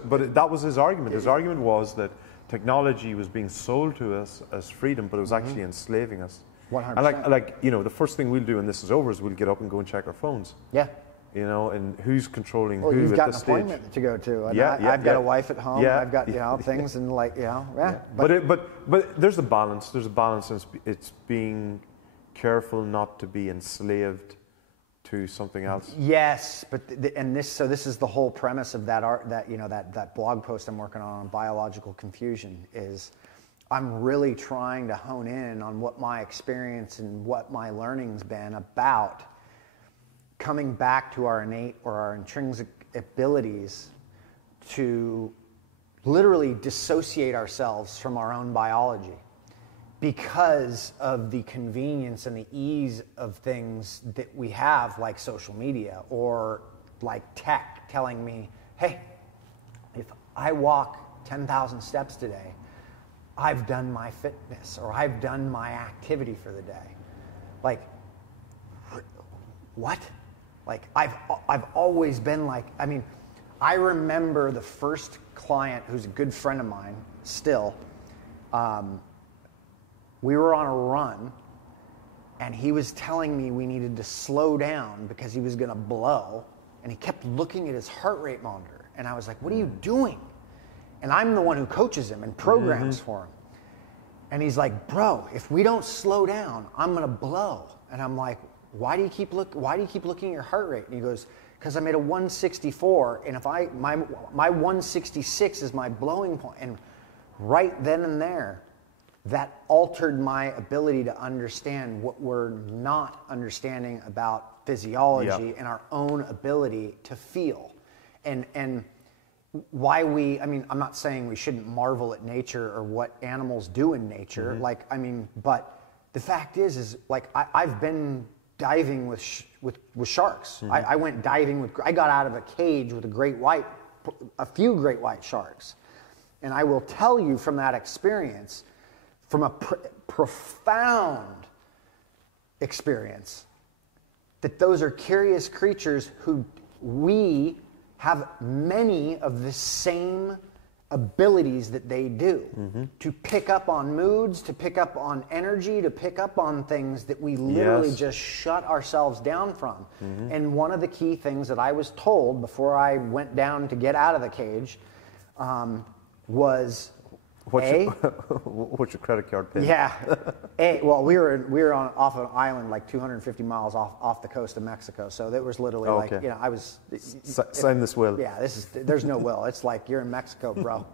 But that was his argument. His argument was that technology was being sold to us as freedom, but it was actually enslaving us. 100%. And like, you know, the first thing we'll do when this is over is we'll get up and go and check our phones. Yeah. You know, and who's controlling Well, who you've at got this an stage. appointment to go to. And Yeah, I've got a wife at home. Yeah, I've got, you know, things and like, you know, yeah. But there's a balance. There's a balance, and it's being careful not to be enslaved to something else. Yes, but this is the whole premise of that that blog post I'm working on biological confusion. Is I'm really trying to hone in on what my experience and what my learning's been about coming back to our innate or our intrinsic abilities to literally dissociate ourselves from our own biology because of the convenience and the ease of things that we have, like social media or like tech telling me, hey, if I walk 10,000 steps today, I've done my fitness or I've done my activity for the day. Like, what? Like, I've always been like, I mean, I remember the first client who's a good friend of mine still. We were on a run, and he was telling me we needed to slow down because he was going to blow, and he kept looking at his heart rate monitor. And I was like, what are you doing? And I'm the one who coaches him and programs for him. And he's like, bro, if we don't slow down, I'm going to blow. And I'm like, why do you keep looking at your heart rate? And he goes, because I'm at a 164, and if my 166 is my blowing point. And right then and there, that altered my ability to understand what we're not understanding about physiology and our own ability to feel. And why I'm not saying we shouldn't marvel at nature or what animals do in nature. But the fact is like I've been diving with sharks. I went diving I got out of a cage with a few great white sharks. And I will tell you from that experience, from a profound experience, that those are curious creatures who we have many of the same abilities that they do to pick up on moods, to pick up on energy, to pick up on things that we literally just shut ourselves down from. And one of the key things that I was told before I went down to get out of the cage was what's your credit card pin? Yeah. Well, we were off an island like 250 miles off the coast of Mexico, so that was literally like, you know, I was sign this will. Yeah, there's no will. It's like you're in Mexico, bro.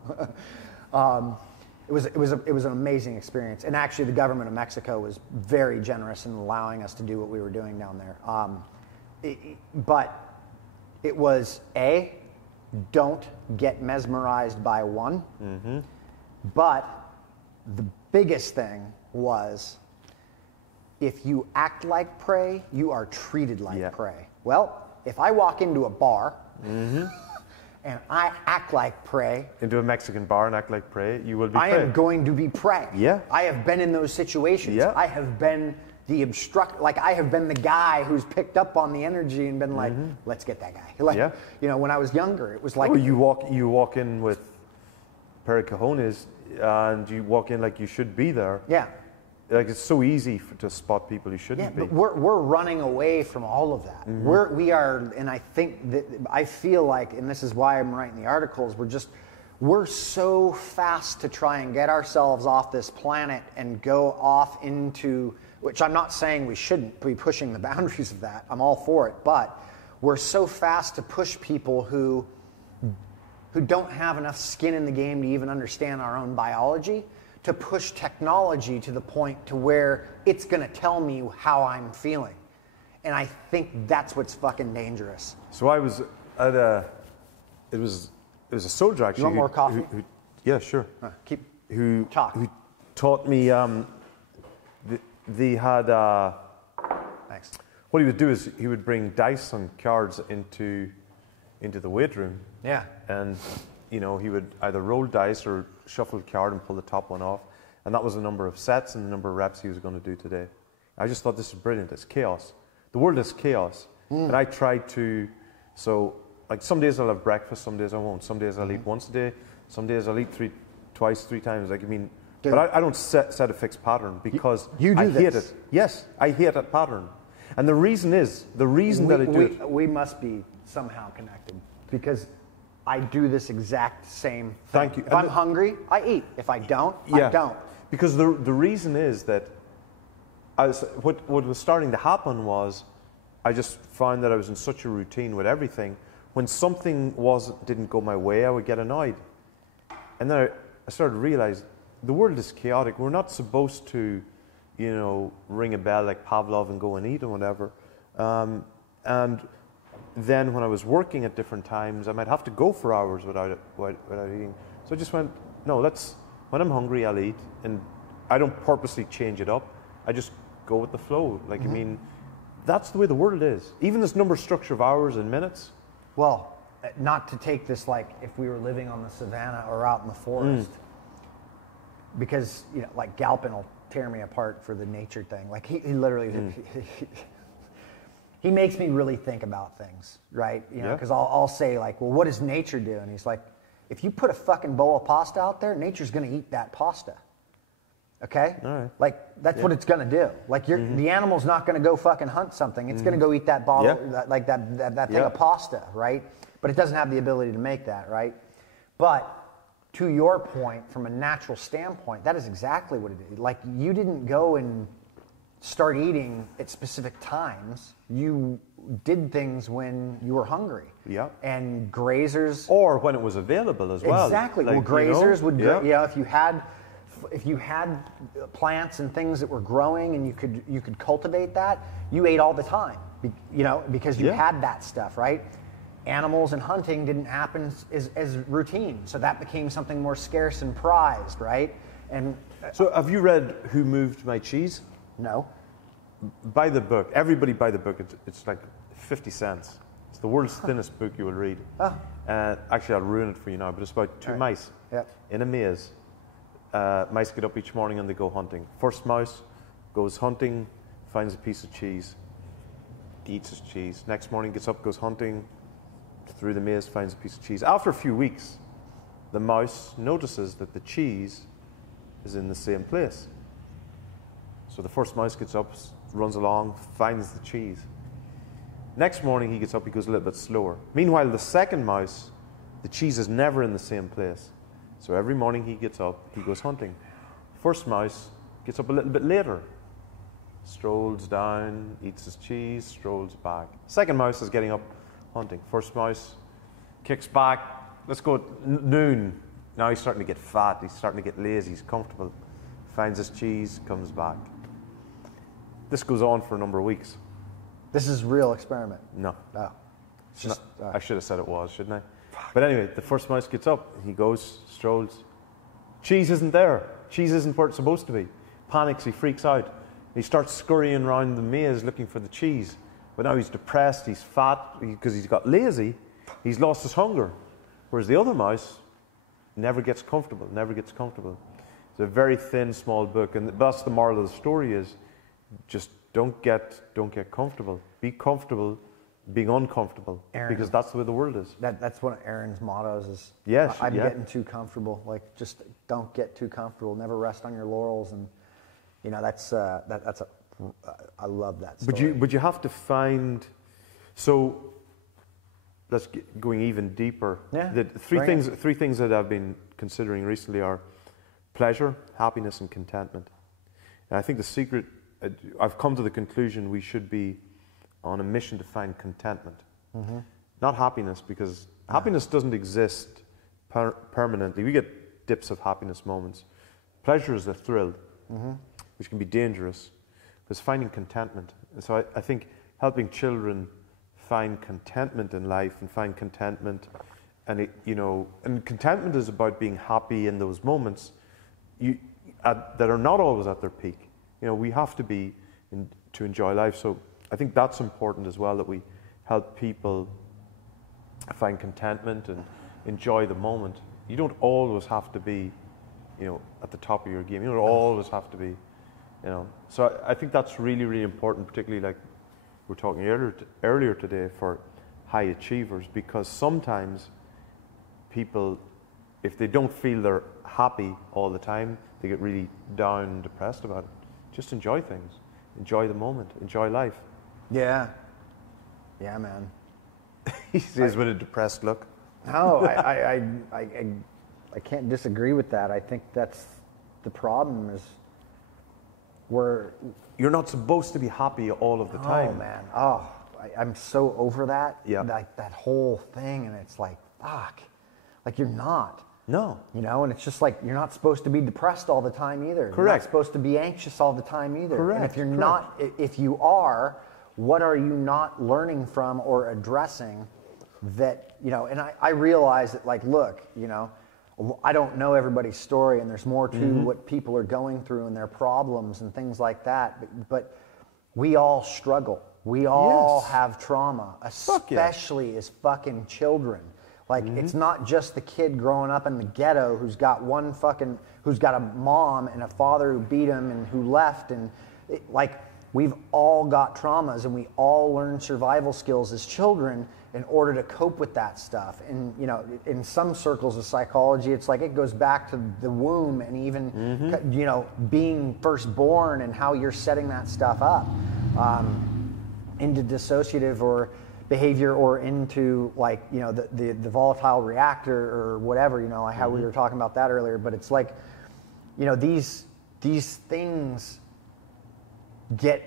It was an amazing experience, and actually the government of Mexico was very generous in allowing us to do what we were doing down there. But it was don't get mesmerized by one. But the biggest thing was, if you act like prey, you are treated like prey. Well, if I walk into a bar and I act like prey, into a Mexican bar and act like prey, you will be prey. I am going to be prey. Yeah. I have been in those situations. Yeah. I have been I have been the guy who's picked up on the energy and been like, let's get that guy. Like, you know, when I was younger, it was like, you walk in with pair of cojones and you walk in like you should be there. Yeah. Like, it's so easy to spot people who shouldn't be. But we're running away from all of that. We are, and I think that, I feel like, and this is why I'm writing the articles, we're so fast to try and get ourselves off this planet and go off into, which I'm not saying we shouldn't be pushing the boundaries of that. I'm all for it. But we're so fast to push people who don't have enough skin in the game to even understand our own biology, to push technology to the point to where it's going to tell me how I'm feeling. And I think that's what's fucking dangerous. So I was at it was a soldier actually. You want more coffee? Yeah, sure. Who taught me, they had, thanks. What he would do is he would bring dice and cards into the weight room. Yeah. And, you know, he would either roll dice or shuffle a card and pull the top one off. And that was the number of sets and the number of reps he was going to do today. I just thought this was brilliant. It's chaos. The world is chaos. And I tried to, so, like, some days I'll have breakfast, some days I won't. Some days I'll eat once a day, some days I'll eat twice, 3 times. Like, I mean, Dude. but I don't set a fixed pattern because You do I hate this. it. Yes, I hate that pattern. And the reason that I do it. We must be somehow connected because I do this exact same thing. Thank you. If I'm hungry, I eat. If I don't, I don't. Because the reason is that what was starting to happen was I just found that I was in such a routine with everything. When something didn't go my way, I would get annoyed. And then I started to realize the world is chaotic. We're not supposed to, ring a bell like Pavlov and go and eat and whatever. And then when I was working at different times, I might have to go for hours without eating. So I just went, no, when I'm hungry, I'll eat. And I don't purposely change it up. I just go with the flow. Like, I mean, that's the way the world is. Even this number structure of hours and minutes. Well, not to take this like if we were living on the savannah or out in the forest, because like Galpin will tear me apart for the nature thing. Like he literally, he makes me really think about things, right? Because I'll say like, well, what does nature do? And he's like, if you put a fucking bowl of pasta out there, nature's going to eat that pasta. Okay? All right. Like, that's what it's going to do. Like, the animal's not going to go fucking hunt something. It's going to go eat that bottle, that thing of pasta, right? But it doesn't have the ability to make that, right? But to your point, from a natural standpoint, that is exactly what it is. Like, you didn't go and start eating at specific times. You did things when you were hungry. Yeah. And grazers... Or when it was available as well. Exactly. Like, well, grazers would... if you had plants and things that were growing and you could cultivate that, you ate all the time, because you had that stuff, right? Animals and hunting didn't happen as routine, so that became something more scarce and prized, right? And so have you read Who Moved My Cheese? No. Buy the book. Everybody buy the book. It's like 50 cents. It's the world's thinnest book you will read. Actually, I'll ruin it for you now, but it's about two mice in a maze. Mice get up each morning and they go hunting. First mouse goes hunting, finds a piece of cheese, eats his cheese. Next morning gets up, goes hunting, through the maze, finds a piece of cheese. After a few weeks, the mouse notices that the cheese is in the same place. So the first mouse gets up, runs along, finds the cheese. Next morning he gets up, he goes a little bit slower. Meanwhile, the second mouse, the cheese is never in the same place. So every morning he gets up, he goes hunting. First mouse gets up a little bit later, strolls down, eats his cheese, strolls back. Second mouse is getting up, hunting. First mouse kicks back, let's go at noon. Now he's starting to get fat, he's starting to get lazy, he's comfortable. Finds his cheese, comes back. This goes on for a number of weeks. This is a real experiment. No. Oh. I should have said it was, shouldn't I? But anyway, the first mouse gets up, he goes, strolls. Cheese isn't there. Cheese isn't where it's supposed to be. Panics, he freaks out. He starts scurrying around the maze looking for the cheese. But now he's depressed, he's fat, because he's got lazy, he's lost his hunger. Whereas the other mouse never gets comfortable, It's a very thin, small book, and that's the moral of the story is just don't get comfortable. Be comfortable being uncomfortable, because that's the way the world is. That's one of Aaron's mottos is, yes, I'm getting too comfortable. Like, just don't get too comfortable. Never rest on your laurels. And, I love that story. But you have to find, so let's get going even deeper. Yeah, The three things that I've been considering recently are pleasure, happiness, and contentment. And I think the secret, I've come to the conclusion we should be on a mission to find contentment. Not happiness, because happiness doesn't exist permanently. We get dips of happiness moments. Pleasure is a thrill, which can be dangerous. But it's finding contentment. And so I think helping children find contentment in life and find contentment, and and contentment is about being happy in those moments that are not always at their peak. We have to be to enjoy life. So I think that's important as well, that we help people find contentment and enjoy the moment. You don't always have to be, at the top of your game. You don't always have to be, So I think that's really, really important, particularly like we were talking earlier today for high achievers, because sometimes people, if they don't feel they're happy all the time, they get really down, depressed about it. Just enjoy things. Enjoy the moment. Enjoy life. Yeah. Yeah, man. He says with a depressed look. No, I can't disagree with that. I think that's the problem is you're not supposed to be happy all of the time. Oh, man. Oh, I'm so over that. Yeah. That whole thing, and it's like, fuck. Like, you're not. No. You know, and it's just like, you're not supposed to be depressed all the time either. Correct. You're not supposed to be anxious all the time either. Correct. And if you're not, if you are, what are you not learning from or addressing that, you know, and I realize that, like, look, you know, I don't know everybody's story, and there's more to what people are going through and their problems and things like that, but we all struggle. We all have trauma, especially as fucking children. Like, it's not just the kid growing up in the ghetto who's got who's got a mom and a father who beat him and who left, and we've all got traumas, and we all learn survival skills as children in order to cope with that stuff. And, you know, in some circles of psychology, it's like it goes back to the womb and even, you know, being firstborn and how you're setting that stuff up into dissociative or behavior or into, like, you know, the volatile reactor or whatever, you know, how we were talking about that earlier. But it's like, you know, these things get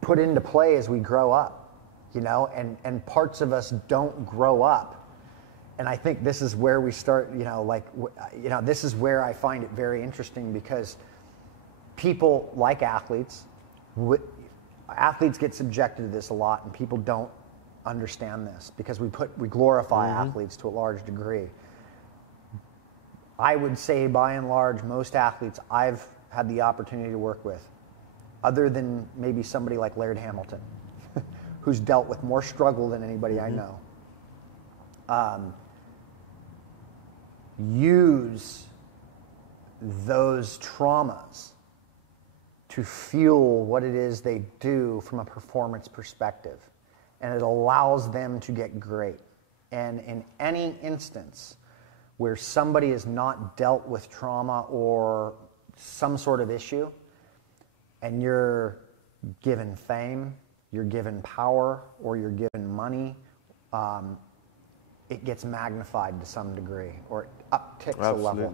put into play as we grow up. You know, and parts of us don't grow up. And I think this is where we start, you know, like, you know, this is where I find it very interesting, because people like athletes, athletes get subjected to this a lot, and people don't understand this because we glorify athletes to a large degree. I would say, by and large, most athletes I've had the opportunity to work with, other than maybe somebody like Laird Hamilton, who's dealt with more struggle than anybody I know, use those traumas to fuel what it is they do from a performance perspective. And it allows them to get great. And in any instance where somebody has not dealt with trauma or some sort of issue, and you're given fame, you're given power, or you're given money, it gets magnified to some degree, or it upticks a level.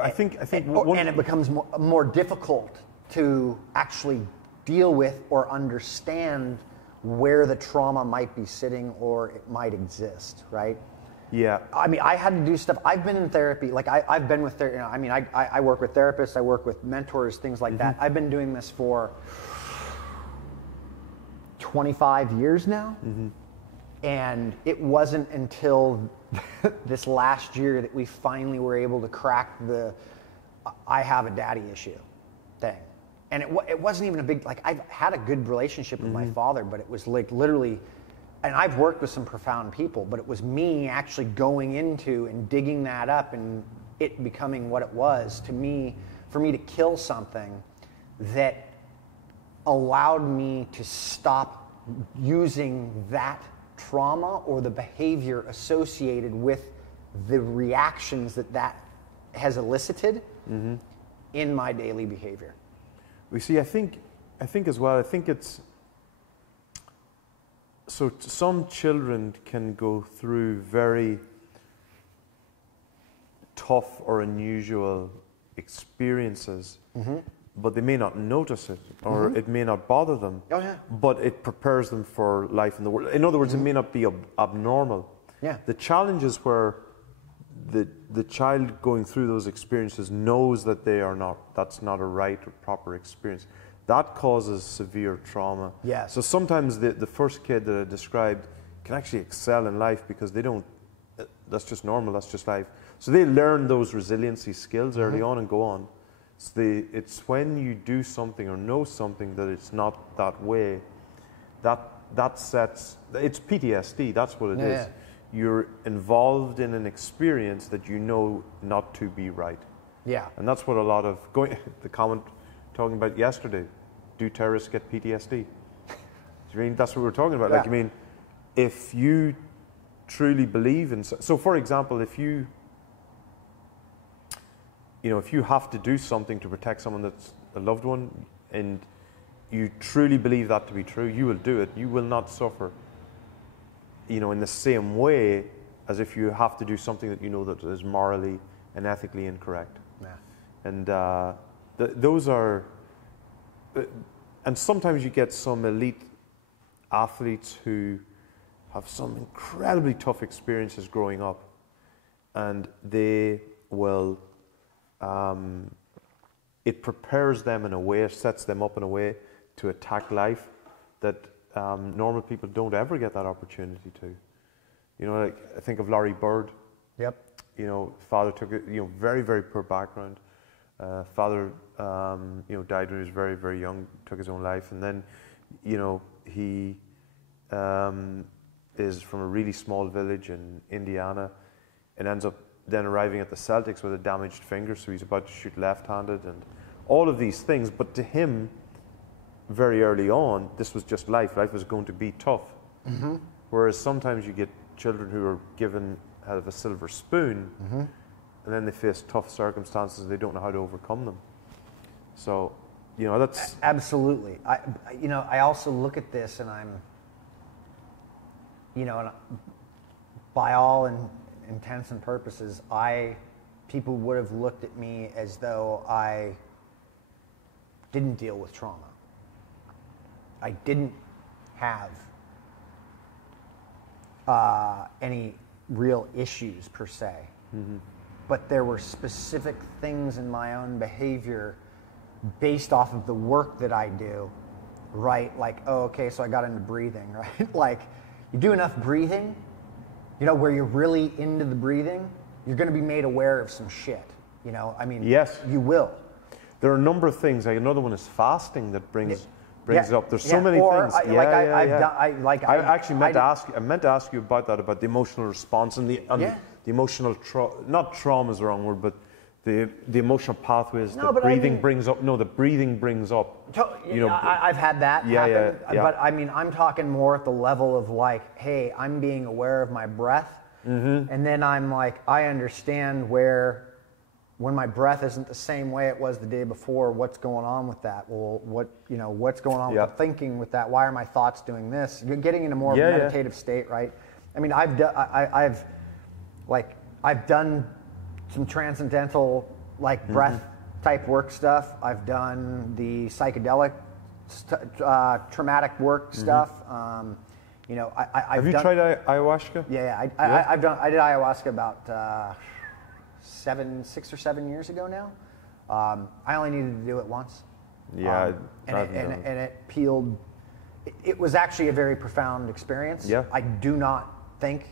I think and it becomes more difficult to actually deal with or understand where the trauma might be sitting or it might exist, right? Yeah. I mean, I had to do stuff. I've been in therapy. Like, I've been with therapy. You know, I mean, I work with therapists. I work with mentors, things like that. I've been doing this for 25 years now. And it wasn't until this last year that we finally were able to crack the I have a daddy issue thing. And it wasn't even a big, like, I've had a good relationship with my father, but it was like literally, and I've worked with some profound people, but it was me actually going into and digging that up and it becoming what it was to me, for me to kill something that allowed me to stop using that trauma or the behavior associated with the reactions that has elicited in my daily behavior. We see, I think as well, I think it's, so some children can go through very tough or unusual experiences, but they may not notice it, or it may not bother them. Oh, yeah. But it prepares them for life in the world. In other words, it may not be abnormal. Yeah. The challenge is where the child going through those experiences knows that that's not a right or proper experience. That causes severe trauma. Yes. So sometimes the first kid that I described can actually excel in life because they don't, that's just normal, that's just life. So they learn those resiliency skills early on and go on. It's when you do something or know something that it's not that way, that sets, it's PTSD, that's what it is. Yeah. You're involved in an experience that you know not to be right. Yeah. And that's what a lot of, the comment talking about yesterday, do terrorists get PTSD? I mean, that's what we're talking about. Yeah. Like, I mean, if you truly believe in, so for example, if you if you have to do something to protect someone that's a loved one, and you truly believe that to be true, you will do it. You will not suffer, in the same way as if you have to do something that you know that is morally and ethically incorrect. Yeah. And those are, and sometimes you get some elite athletes who have some incredibly tough experiences growing up, and they will, it prepares them in a way, it sets them up in a way to attack life that normal people don't ever get that opportunity to. Like I think of Larry Bird. Yep. Father took it, very, very poor background. Father, died when he was very, very young, took his own life. And then, he is from a really small village in Indiana and ends up then arriving at the Celtics with a damaged finger, so he's about to shoot left-handed and all of these things. But to him, very early on, this was just life. Life was going to be tough. Mm-hmm. Whereas sometimes you get children who are given out of a silver spoon, mm-hmm. and then they face tough circumstances, they don't know how to overcome them. So, that's... Absolutely. I also look at this and I'm, and by all intents and purposes, people would have looked at me as though I didn't deal with trauma. I didn't have any real issues per se, mm-hmm. but there were specific things in my own behavior based off of the work that I do, right? Like, so I got into breathing, right? Like, you do enough breathing, where you're really into the breathing, you're going to be made aware of some shit, Yes. You will. There are a number of things. Like another one is fasting that brings it up. There's so many things. I actually meant to ask you about that, about the emotional response and the emotional not trauma is the wrong word, but the emotional pathways that breathing brings up. No, the breathing brings up. I've had that happen, but I'm talking more at the level of like, hey, I'm being aware of my breath, mm-hmm. and then I'm like, I understand when my breath isn't the same way it was the day before, what's going on with that? Well, what's going on with the thinking with that? Why are my thoughts doing this? You're getting in a more meditative state, right? I've done some transcendental, mm-hmm. breath type work stuff. I've done the psychedelic, traumatic work mm-hmm. stuff. Have you tried ayahuasca? I did ayahuasca about 6 or 7 years ago now. I only needed to do it once. Yeah, and it peeled. It was actually a very profound experience. Yeah. I do not think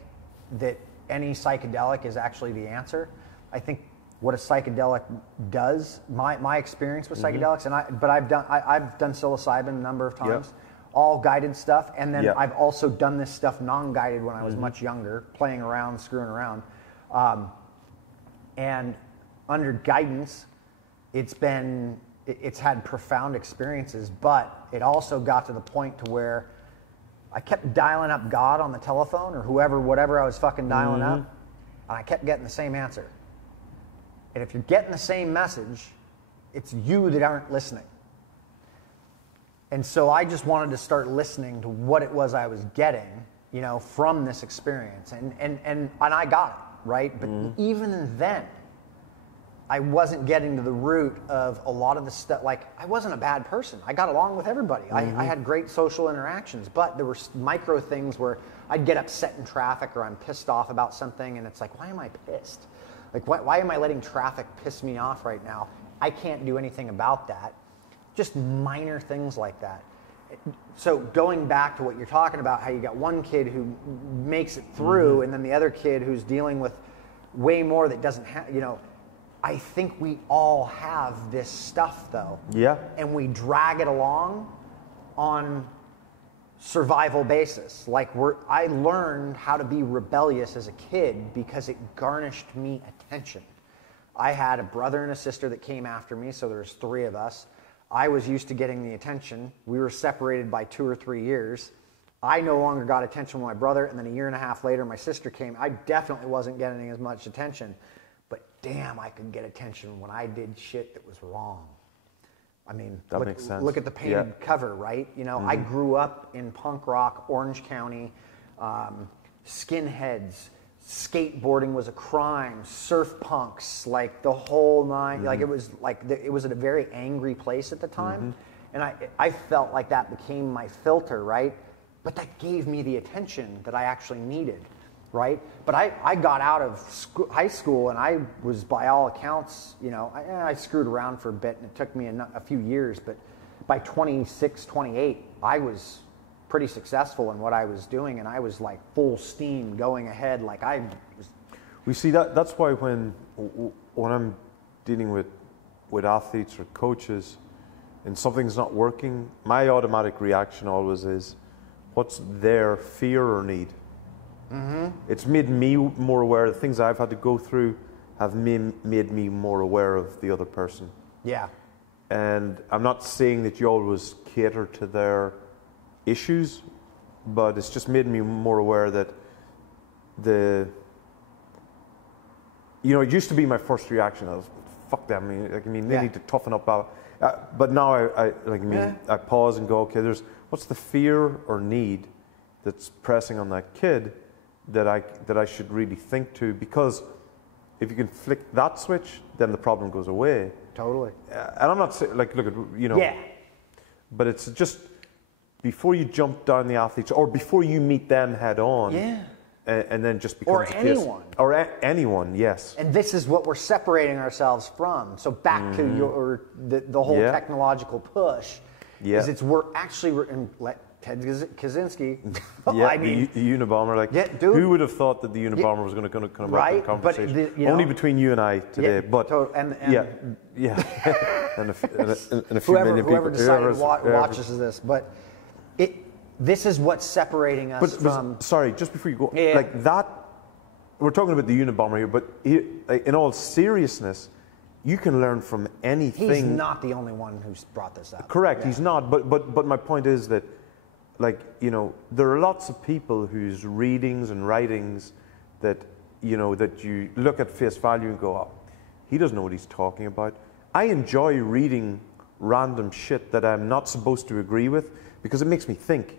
that any psychedelic is actually the answer. I think what a psychedelic does, my experience with psychedelics, mm-hmm. I've done psilocybin a number of times, all guided stuff, and then I've also done this stuff non-guided when I was mm-hmm. much younger, playing around, screwing around. And under guidance, it's had profound experiences, but it also got to the point to where I kept dialing up God on the telephone or whatever I was fucking dialing mm-hmm. up, and I kept getting the same answer. And if you're getting the same message, it's you that aren't listening. And so I just wanted to start listening to what it was I was getting, from this experience. And I got it, right? But mm-hmm. even then, I wasn't getting to the root of a lot of the stuff. Like, I wasn't a bad person. I got along with everybody. Mm-hmm. I had great social interactions, but there were micro things where I'd get upset in traffic or I'm pissed off about something, and it's like, why am I pissed? Like, why am I letting traffic piss me off right now? I can't do anything about that. Just minor things like that. So going back to what you're talking about, how you got one kid who makes it through mm-hmm. and then the other kid who's dealing with way more that doesn't have, I think we all have this stuff though. Yeah. And we drag it along on survival basis. Like I learned how to be rebellious as a kid because it garnished me attention. I had a brother and a sister that came after me, so there's 3 of us. I was used to getting the attention. We were separated by 2 or 3 years. I no longer got attention from my brother, and then a year and a half later, my sister came. I definitely wasn't getting as much attention. But damn, I could get attention when I did shit that was wrong. I mean, That makes sense. look at the painted cover, right? You know, I grew up in punk rock, Orange County, skinheads, skateboarding was a crime, surf punks, like the whole nine. Like it was at a very angry place at the time, and I felt like that became my filter, right? But that gave me the attention that I actually needed, right? But I got out of high school, and I was, by all accounts, you know, I screwed around for a bit, and it took me a few years, but by 26, 28, I was pretty successful in what I was doing, and I was like full steam going ahead, like I was. We see that's why when I'm dealing with athletes or coaches and something's not working, my automatic reaction always is, what's their fear or need? It's made me more aware. The things I've had to go through have made me more aware of the other person. Yeah. And I'm not saying that you always cater to their issues, but it's just made me more aware that it used to be my first reaction. I was, fuck them. They need to toughen up. But now I pause and go, okay, what's the fear or need that's pressing on that kid that I should really think to? Because if you can flick that switch, then the problem goes away. Totally. And I'm not saying, look at, Yeah. But it's just before you jump down the athletes, or before you meet them head on. Yeah. And then just becomes Or a case. anyone. Or anyone, yes. And this is what we're separating ourselves from. So back to the whole technological push. Yeah. Is we're actually, and let Ted Kaczynski. Yeah, the Unabomber. Like, yeah, dude. Who would have thought that the Unabomber was going to come up Right, in conversation? but only between you and I today. Yeah, but and yeah, and a few million people. Whoever decided watches this, but this is what's separating us from. Sorry, just before you go, Yeah. like that. We're talking about the Unabomber here, but in all seriousness, you can learn from anything. He's not the only one who's brought this up. Correct, Yeah. he's not. But my point is that, there are lots of people whose readings and writings that you look at face value and go, oh, he doesn't know what he's talking about. I enjoy reading random shit that I'm not supposed to agree with because it makes me think.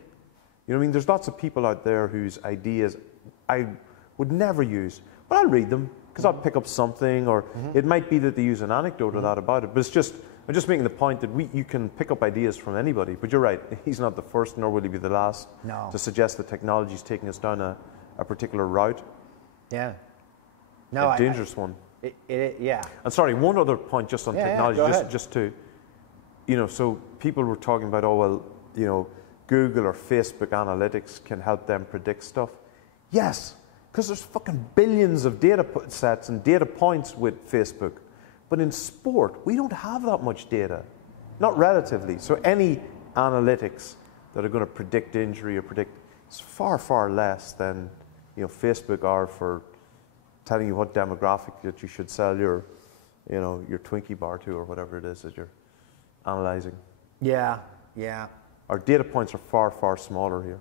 You know what I mean? There's lots of people out there whose ideas I would never use, but I'll read them because I'll pick up something, or it might be that they use an anecdote or that about it. But I'm just making the point that you can pick up ideas from anybody. But you're right, he's not the first, nor will he be the last to suggest that technology is taking us down a particular route. Yeah. No, a dangerous one. Yeah. And sorry, one other point just on technology, go ahead. just to, so people were talking about, Google or Facebook analytics can help them predict stuff. Yes, because there's fucking billions of data sets and data points with Facebook. But in sport, we don't have that much data, not relatively. So any analytics that are going to predict injury or it's far, far less than Facebook are for telling you what demographic that you should sell your Twinkie bar to, or whatever it is that you're analyzing. Yeah. Our data points are far, far smaller here.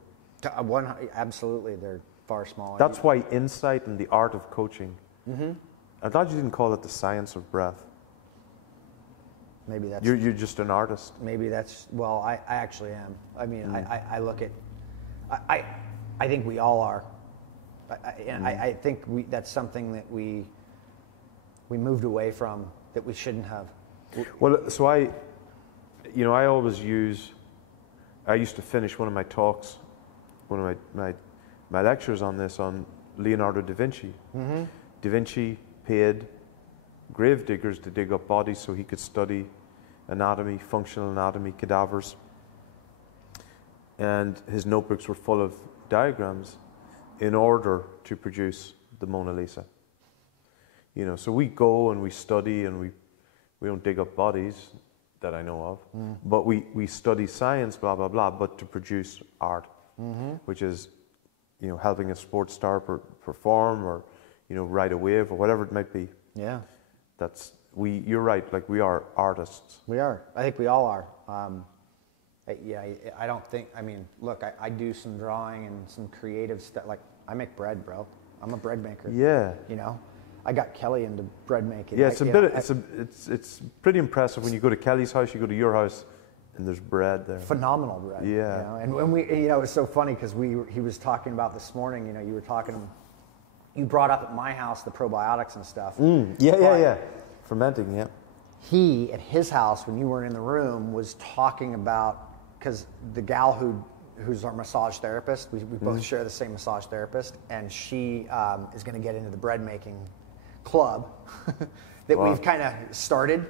Absolutely, they're far smaller. That's why insight and the art of coaching. I'm glad you didn't call it the science of breath. Maybe that's. You're just an artist. Maybe that's. Well, I actually am. I mean, I look at. I think we all are. I think that's something that we moved away from, that we shouldn't have. Well, so I always I used to finish one of my talks, one of my lectures on this, on Leonardo da Vinci. Da Vinci paid grave diggers to dig up bodies so he could study anatomy, functional anatomy, cadavers. And his notebooks were full of diagrams in order to produce the Mona Lisa. So we go and we study, and we don't dig up bodies that I know of, but we study science, blah, blah, blah, but to produce art, which is, helping a sports star perform, or, ride a wave, or whatever it might be. Yeah. You're right, like, we are artists. We are. I think we all are. I don't think, look, I do some drawing and some creative stuff. Like, I make bread, bro. I'm a bread maker. Yeah. I got Kelly into bread making. Yeah, it's pretty impressive when you go to Kelly's house, you go to your house, and there's bread there. Phenomenal bread. Yeah. You know? And when we, you know, it's so funny because he was talking about this morning. You know, you brought up at my house the probiotics and stuff. Yeah. Fermenting, yeah. He, at his house, when you weren't in the room, was talking about, because the gal who's our massage therapist, we both share the same massage therapist, and she is going to get into the bread making club that we've kind of started.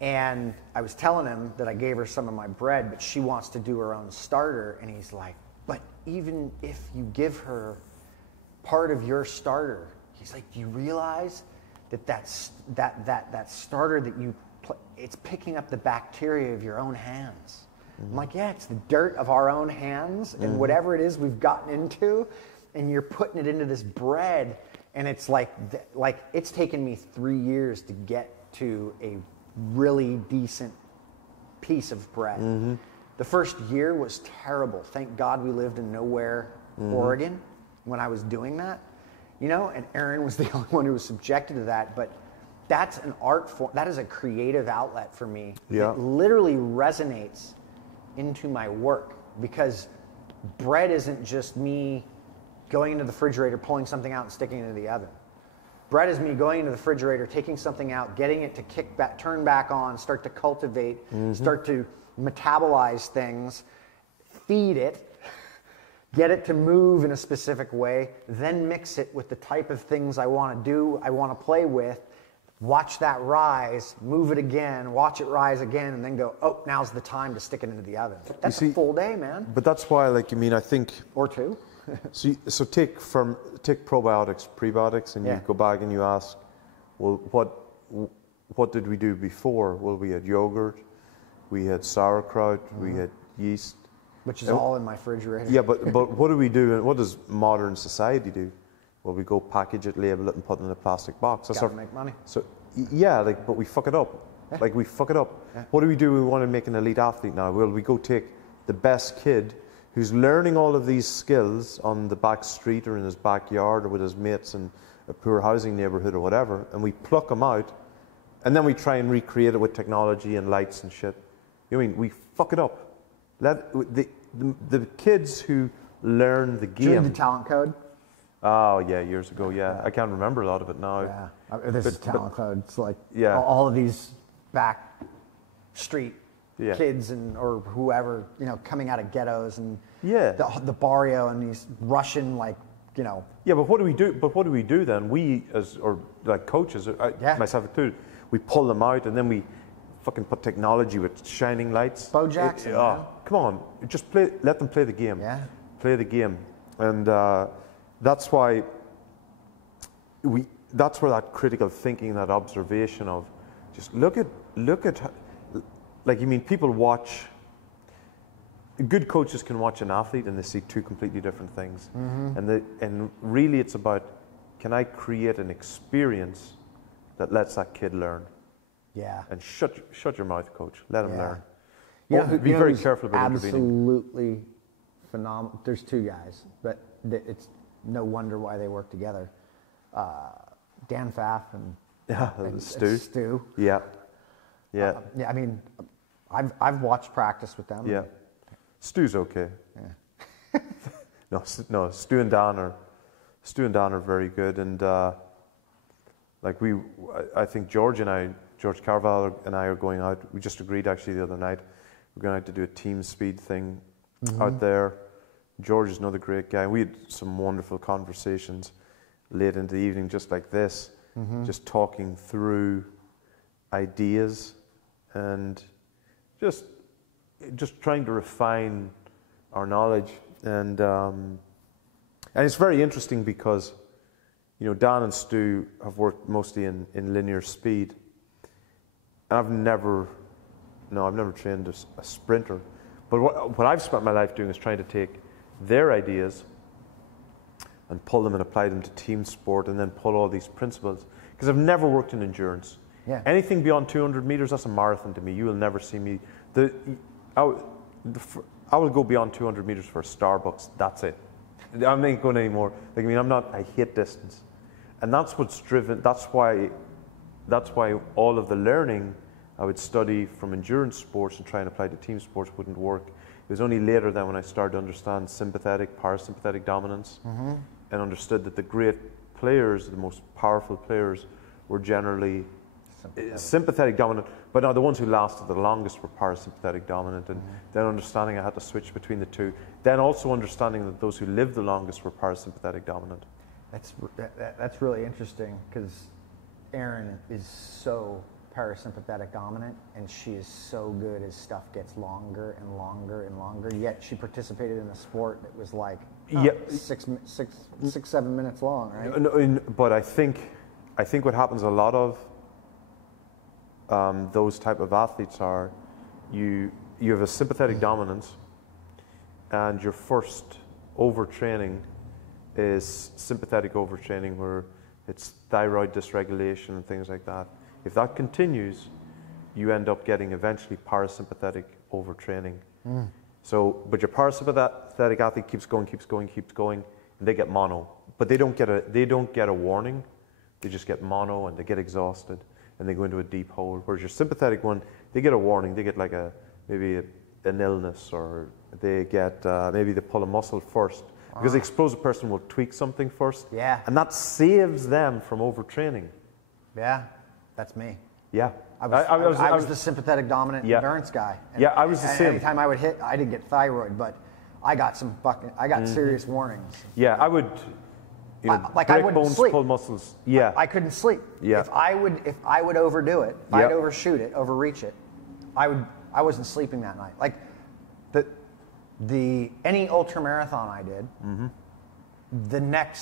And I was telling him that I gave her some of my bread, but she wants to do her own starter. And he's like, but even if you give her part of your starter, he's like, do you realize that starter that you it's picking up the bacteria of your own hands? I'm like, yeah, it's the dirt of our own hands and whatever it is we've gotten into, and you're putting it into this bread, and it's like it's taken me 3 years to get to a really decent piece of bread. The first year was terrible. Thank God we lived in nowhere, Oregon, when I was doing that, you know, and Aaron was the only one who was subjected to that. But that's an art form. That is a creative outlet for me. Yeah. It literally resonates into my work, because bread isn't just me going into the refrigerator, pulling something out and sticking it into the oven. Bread is me going into the refrigerator, taking something out, getting it to kick back, turn back on, start to cultivate, start to metabolize things, feed it, get it to move in a specific way, then mix it with the type of things I want to do, I want to play with, watch that rise, move it again, watch it rise again, and then go, oh, now's the time to stick it into the oven. That's a full day, man. But that's why, like, I mean, I think... Or two. So take probiotics, prebiotics, and you go back and you ask, well, what did we do before? Well, we had yogurt, we had sauerkraut, we had yeast. Which is all in my refrigerator. Yeah, but what do we do, and what does modern society do? Well, we go package it, label it, and put it in a plastic box. That's Gotta make money. So, yeah, like, but we fuck it up. Yeah. Like, we fuck it up. Yeah. What do? We want to make an elite athlete now. Well, we go take the best kid who's learning all of these skills on the back street or in his backyard or with his mates in a poor housing neighborhood or whatever, and we pluck him out, and then we try and recreate it with technology and lights and shit. You know what I mean? We fuck it up. The kids who learn the game... Do you know the talent code? Oh, yeah, years ago, yeah. I can't remember a lot of it now. Yeah, this is talent code. It's like Yeah. all of these back street Yeah. kids or whoever, you know, coming out of ghettos and Yeah. the barrio and these Russian, like, you know. Yeah, but what do we do? But what do we do then? We, like coaches, myself included, we pull them out and then we fucking put technology with shining lights. Bo Jackson. Come on, just let them play the game. Yeah. Play the game, and that's why that's where that critical thinking, that observation of just look at like, you mean, people watch. Good coaches can watch an athlete and they see two completely different things, and really it's about, can I create an experience that lets that kid learn? Yeah. And shut your mouth, coach. Let him learn. Be very careful about intervening. Absolutely phenomenal. There's two guys, but it's no wonder why they work together. Dan Pfaff and Stu. Yeah. Yeah. Yeah. I mean, I've watched practice with them. Yeah. Stu's okay. Yeah. No. Stu and Dan are very good, and I think George Carvalho and I are going out. We just agreed actually the other night. We're going out to do a team speed thing out there. George is another great guy. We had some wonderful conversations late into the evening, just like this, just talking through ideas and just trying to refine our knowledge. And it's very interesting because, you know, Dan and Stu have worked mostly in linear speed. And I've never trained a sprinter. But what I've spent my life doing is trying to take their ideas and pull them and apply them to team sport, and then pull all these principles. Because I've never worked in endurance. Yeah. Anything beyond 200 meters, that's a marathon to me. You will never see me. I will go beyond 200 meters for a Starbucks. That's it. I'm not going anymore. Like, I mean, I hate distance. And that's what's driven, that's why all of the learning I would study from endurance sports and try and apply to team sports wouldn't work. It was only later then when I started to understand sympathetic, parasympathetic dominance, and understood that the great players, the most powerful players, were generally sympathetic dominant, but now the ones who lasted the longest were parasympathetic dominant, and then understanding I had to switch between the two. Then also understanding that those who lived the longest were parasympathetic dominant. That's really interesting, because Erin is so parasympathetic dominant, and she is so good as stuff gets longer and longer and longer, yet she participated in a sport that was like 6-7 minutes long, right? But I think what happens a lot of those type of athletes are you have a sympathetic dominance, and your first overtraining is sympathetic overtraining, where it's thyroid dysregulation and things like that. If that continues, you end up getting eventually parasympathetic overtraining. So, but your parasympathetic athlete keeps going, and they get mono. But they don't get a warning. They just get mono, and they get exhausted, and they go into a deep hole. Whereas your sympathetic one, they get a warning. They get like maybe an illness, or they get maybe they pull a muscle first, because the explosive person will tweak something first. Yeah. And that saves them from overtraining. Yeah, that's me. Yeah. I was the sympathetic dominant endurance guy. And, I was the same. Every time I would hit, I didn't get thyroid, but I got serious warnings. Yeah, I would, like I break wouldn't bones, sleep. pull muscles. Yeah. I couldn't sleep. Yeah. If I would overdo it, if I'd overshoot it, overreach it, I wasn't sleeping that night. Like any ultra marathon I did,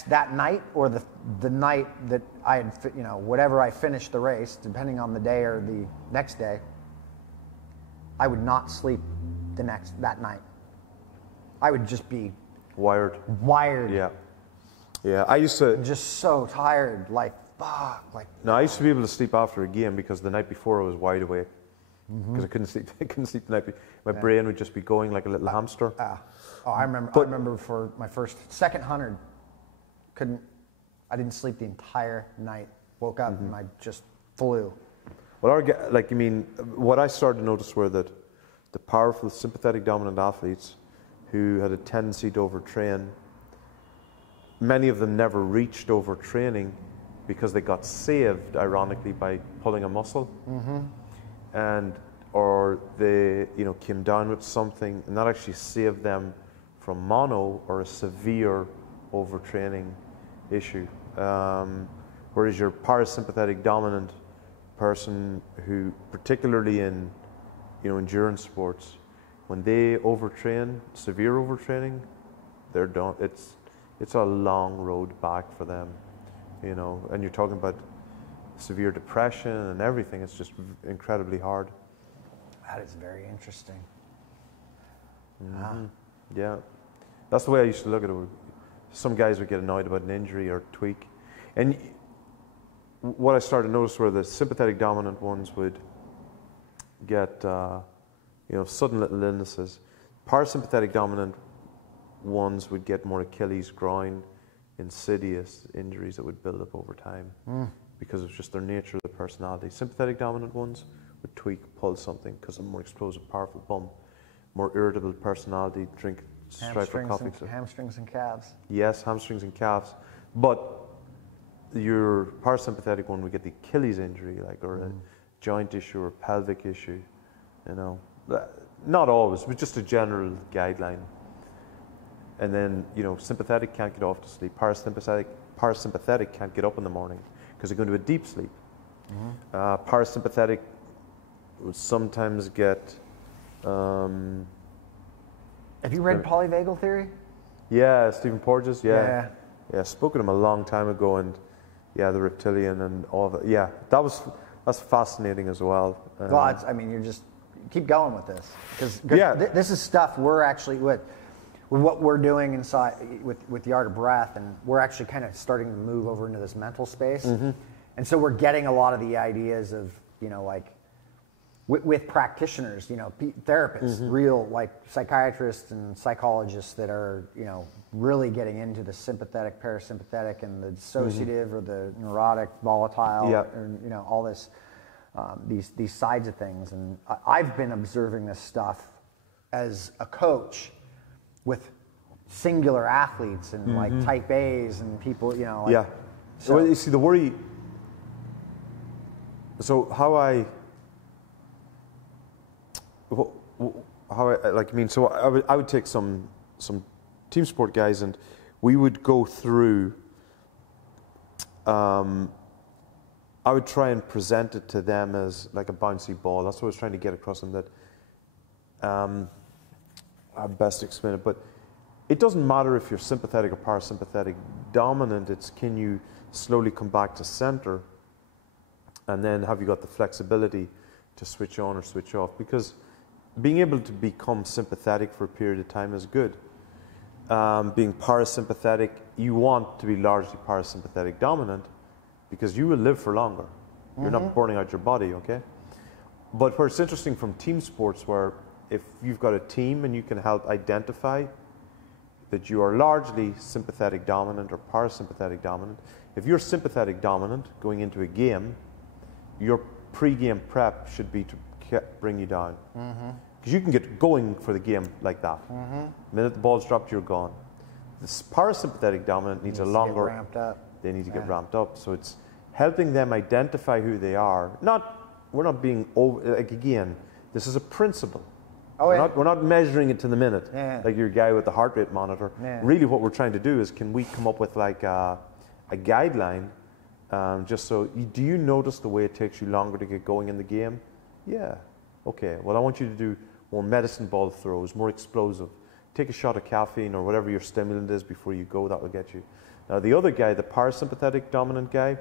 that night, or the night that I had, whatever I finished the race, depending on the day or the next day, I would not sleep that night. I would just be wired. Yeah. I used to just so tired, like fuck, like. No, I used to be able to sleep after a game, because the night before I was wide awake, because I couldn't sleep. I couldn't sleep the night before. My brain would just be going like a little hamster. I remember for my second 100, I didn't sleep the entire night. Woke up and I just flew. Well, what I started to notice were that the powerful sympathetic dominant athletes who had a tendency to overtrain, many of them never reached overtraining because they got saved, ironically, by pulling a muscle, or they came down with something, and that actually saved them from mono or a severe overtraining issue. Whereas your parasympathetic dominant person, who particularly in endurance sports, when they overtrain, severe overtraining, they're done. It's a long road back for them, and you're talking about severe depression and everything. It's just incredibly hard. That is very interesting. Yeah, that's the way I used to look at it. Some guys would get annoyed about an injury or tweak, and what I started to notice were the sympathetic dominant ones would get sudden little illnesses. Parasympathetic dominant ones would get more Achilles, groin, insidious injuries that would build up over time because of just their nature of the personality. Sympathetic dominant ones would tweak, pull something because of more explosive, powerful bum, more irritable personality, strive for coffee. Hamstrings and calves. Yes, hamstrings and calves. But your parasympathetic one would get the Achilles injury, or a joint issue or pelvic issue. Not always, but just a general guideline. And then, sympathetic can't get off to sleep. Parasympathetic can't get up in the morning because they go into a deep sleep. Parasympathetic would sometimes get. Have you read polyvagal theory? Yeah, Stephen Porges. Yeah, I spoke to him a long time ago, and the reptilian and all that. Yeah, that's fascinating as well. You just keep going with this, because this is stuff we're actually with what we're doing inside with the Art of Breath, and we're actually kind of starting to move over into this mental space, and so we're getting a lot of the ideas of with practitioners, therapists, real like psychiatrists and psychologists that are, really getting into the sympathetic, parasympathetic, and the dissociative or the neurotic, volatile, or, all this, these sides of things. And I've been observing this stuff as a coach with singular athletes and like type A's and people, So well, you see the worry. So how I would take some team sport guys, and we would go through. I would try and present it to them as like a bouncy ball. That's what I was trying to get across them. That I best explain it, but it doesn't matter if you're sympathetic or parasympathetic dominant. It's can you slowly come back to center, and then have you got the flexibility to switch on or switch off? Because being able to become sympathetic for a period of time is good. Being parasympathetic, you want to be largely parasympathetic dominant because you will live for longer. You're not burning out your body, okay? But where it's interesting from team sports, where if you've got a team and you can help identify that you are largely sympathetic dominant or parasympathetic dominant, if you're sympathetic dominant going into a game, your pre-game prep should be to bring you down. Because you can get going for the game like that. The minute the ball's dropped, you're gone. This parasympathetic dominant needs a longer... ramped up. They need to get ramped up. So it's helping them identify who they are. We're not being over... Like again, this is a principle. We're not measuring it to the minute, like your guy with the heart rate monitor. Really what we're trying to do is, can we come up with like a guideline, just so, do you notice the way it takes you longer to get going in the game? Yeah. Okay, well I want you to do more medicine ball throws, more explosive. Take a shot of caffeine or whatever your stimulant is before you go, that will get you. Now the other guy, the parasympathetic dominant guy,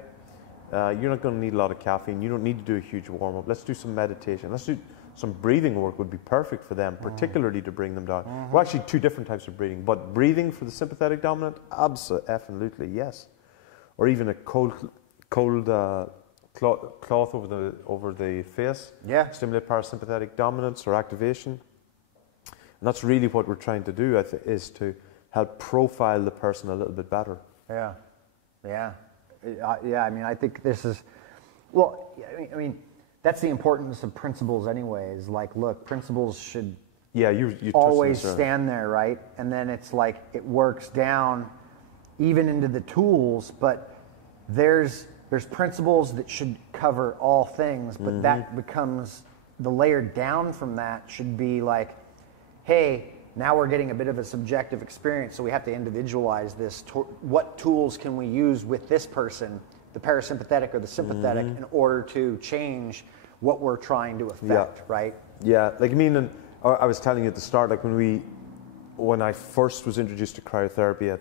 you're not going to need a lot of caffeine. You don't need to do a huge warm-up. Let's do some meditation. Let's do some breathing work would be perfect for them, particularly to bring them down. Well, actually two different types of breathing, but breathing for the sympathetic dominant, absolutely, yes. Or even a cold cloth over the face, stimulate parasympathetic dominance or activation. And that's really what we're trying to do, is to help profile the person a little bit better. Yeah. I mean, I think this is, well, I mean, that's the importance of principles anyways. Like, look, principles should you always stand there, right? And then it's like, it works down even into the tools, but there's principles that should cover all things, but that becomes, the layer down from that should be like, hey, now we're getting a bit of a subjective experience, so we have to individualize this. What tools can we use with this person, the parasympathetic or the sympathetic, in order to change what we're trying to affect, right? Yeah, like I mean, and I was telling you at the start, like when I first was introduced to cryotherapy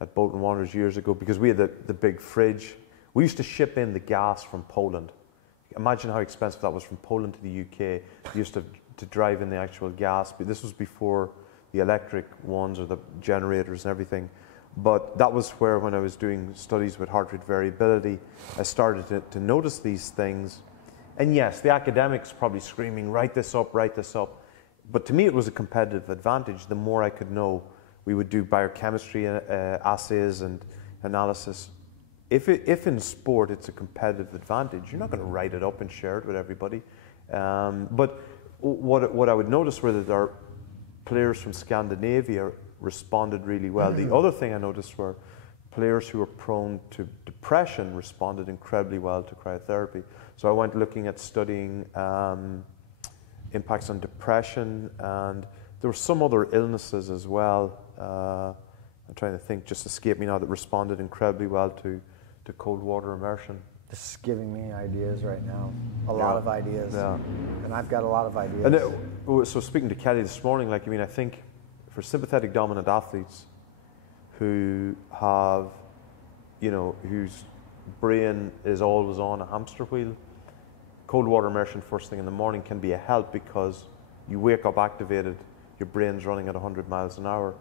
at Bolton Wanderers years ago, because we had the big fridge. We used to ship in the gas from Poland. Imagine how expensive that was from Poland to the UK. We used to drive in the actual gas, but this was before the electric ones or the generators and everything. But that was where, when I was doing studies with heart rate variability, I started to notice these things. And yes, the academics probably screaming, write this up. But to me, it was a competitive advantage. The more I could know, we would do biochemistry assays and analysis. If in sport it's a competitive advantage, you're not going to write it up and share it with everybody. But what I would notice were that our players from Scandinavia responded really well. The other thing I noticed were players who were prone to depression responded incredibly well to cryotherapy. So I went looking at studying impacts on depression, and there were some other illnesses as well. I'm trying to think, just escaped me now, that responded incredibly well to cold water immersion. This is giving me ideas right now. A lot of ideas. Yeah. And I've got a lot of ideas. And so speaking to Kelly this morning, like, I mean, I think for sympathetic dominant athletes who have, whose brain is always on a hamster wheel, cold water immersion first thing in the morning can be a help, because you wake up activated, your brain's running at 100 miles an hour.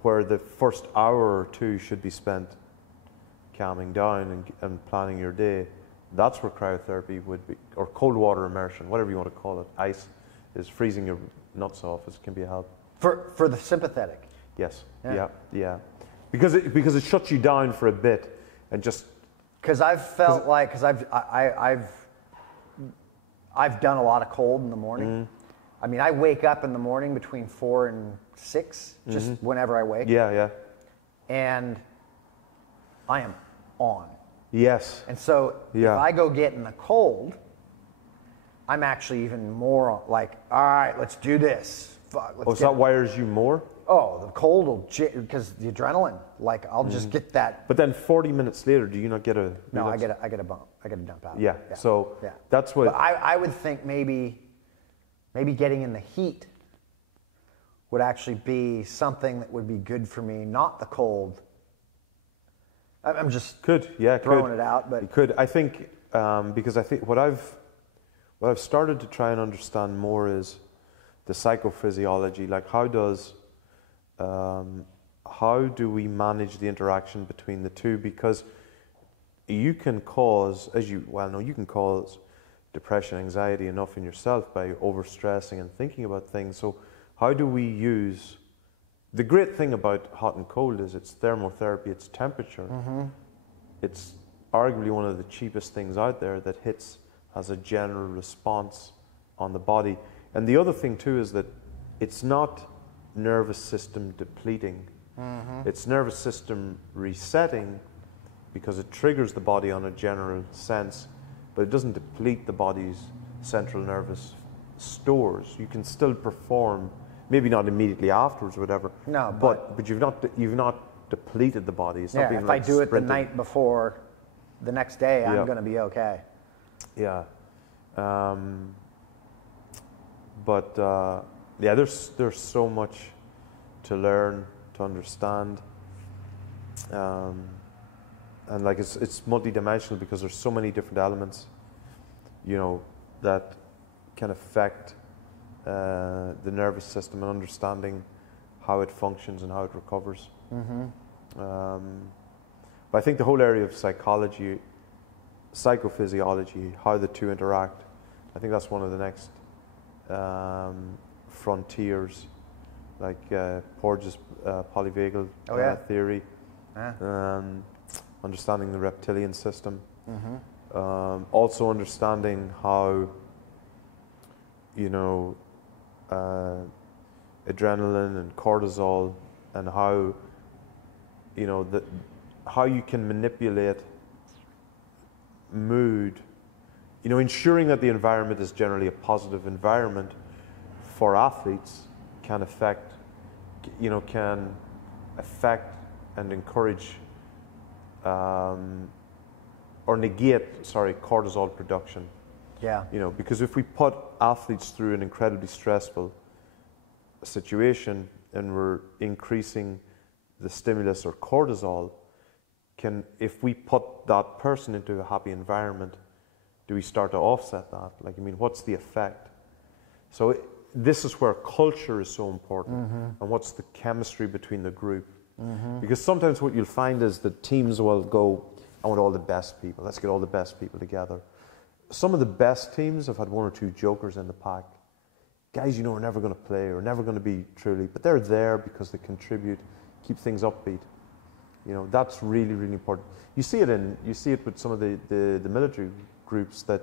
Where the first hour or two should be spent calming down and planning your day, That's where cryotherapy would be, or cold water immersion, whatever you want to call it. Ice is freezing your nuts off. It can be a help. For the sympathetic. Yes. Yeah. Because it shuts you down for a bit, and just. Because I've felt like, because I've done a lot of cold in the morning. Mm-hmm. I mean, I wake up in the morning between 4 and 6, just whenever I wake. Yeah. And I am on. Yes. And so if I go get in the cold, I'm actually even more like, all right, let's do this. Fuck, let's so that wires you more? Oh, the cold will, because the adrenaline, like I'll just get that. But then 40 minutes later, do you not get a? No, I get a bump. I get a dump out. Yeah. So that's what. But I would think maybe getting in the heat would actually be something that would be good for me, not the cold. I'm just throwing it out, but it could. I think because I think what I've started to try and understand more is the psychophysiology. Like how do we manage the interaction between the two? Because you can cause, as you well know, you can cause depression, anxiety enough in yourself by overstressing and thinking about things. So how do we use, the great thing about hot and cold is it's thermotherapy, it's temperature. Mm-hmm. It's arguably one of the cheapest things out there that has a general response on the body. And the other thing too is that it's not nervous system depleting. Mm-hmm. It's nervous system resetting because it triggers the body on a general sense, but it doesn't deplete the body's central nervous stores. You can still perform, maybe not immediately afterwards or whatever. No, but you've not depleted the body. It's not being if like I do it sprinting. the night before, the next day I'm going to be okay. Yeah. There's so much to learn, to understand, and like it's multidimensional because there's so many different elements, that can affect the nervous system and understanding how it functions and how it recovers. Mm-hmm. But I think the whole area of psychology, psychophysiology, how the two interact, I think that's one of the next frontiers, like Porges' polyvagal theory, understanding the reptilian system, also understanding how, adrenaline and cortisol, and how, how you can manipulate mood, ensuring that the environment is generally a positive environment for athletes can affect and encourage or negate, cortisol production. Yeah. Because if we put athletes through an incredibly stressful situation and we're increasing the stimulus or cortisol, if we put that person into a happy environment, do we start to offset that? What's the effect? So this is where culture is so important, and what's the chemistry between the group. Because sometimes what you'll find is that teams will go, I want all the best people, let's get all the best people together. Some of the best teams have had one or two jokers in the pack. Guys are never going to play or never going to be truly, but they're there because they contribute, keep things upbeat. That's really, really important. You see it with some of the military groups, that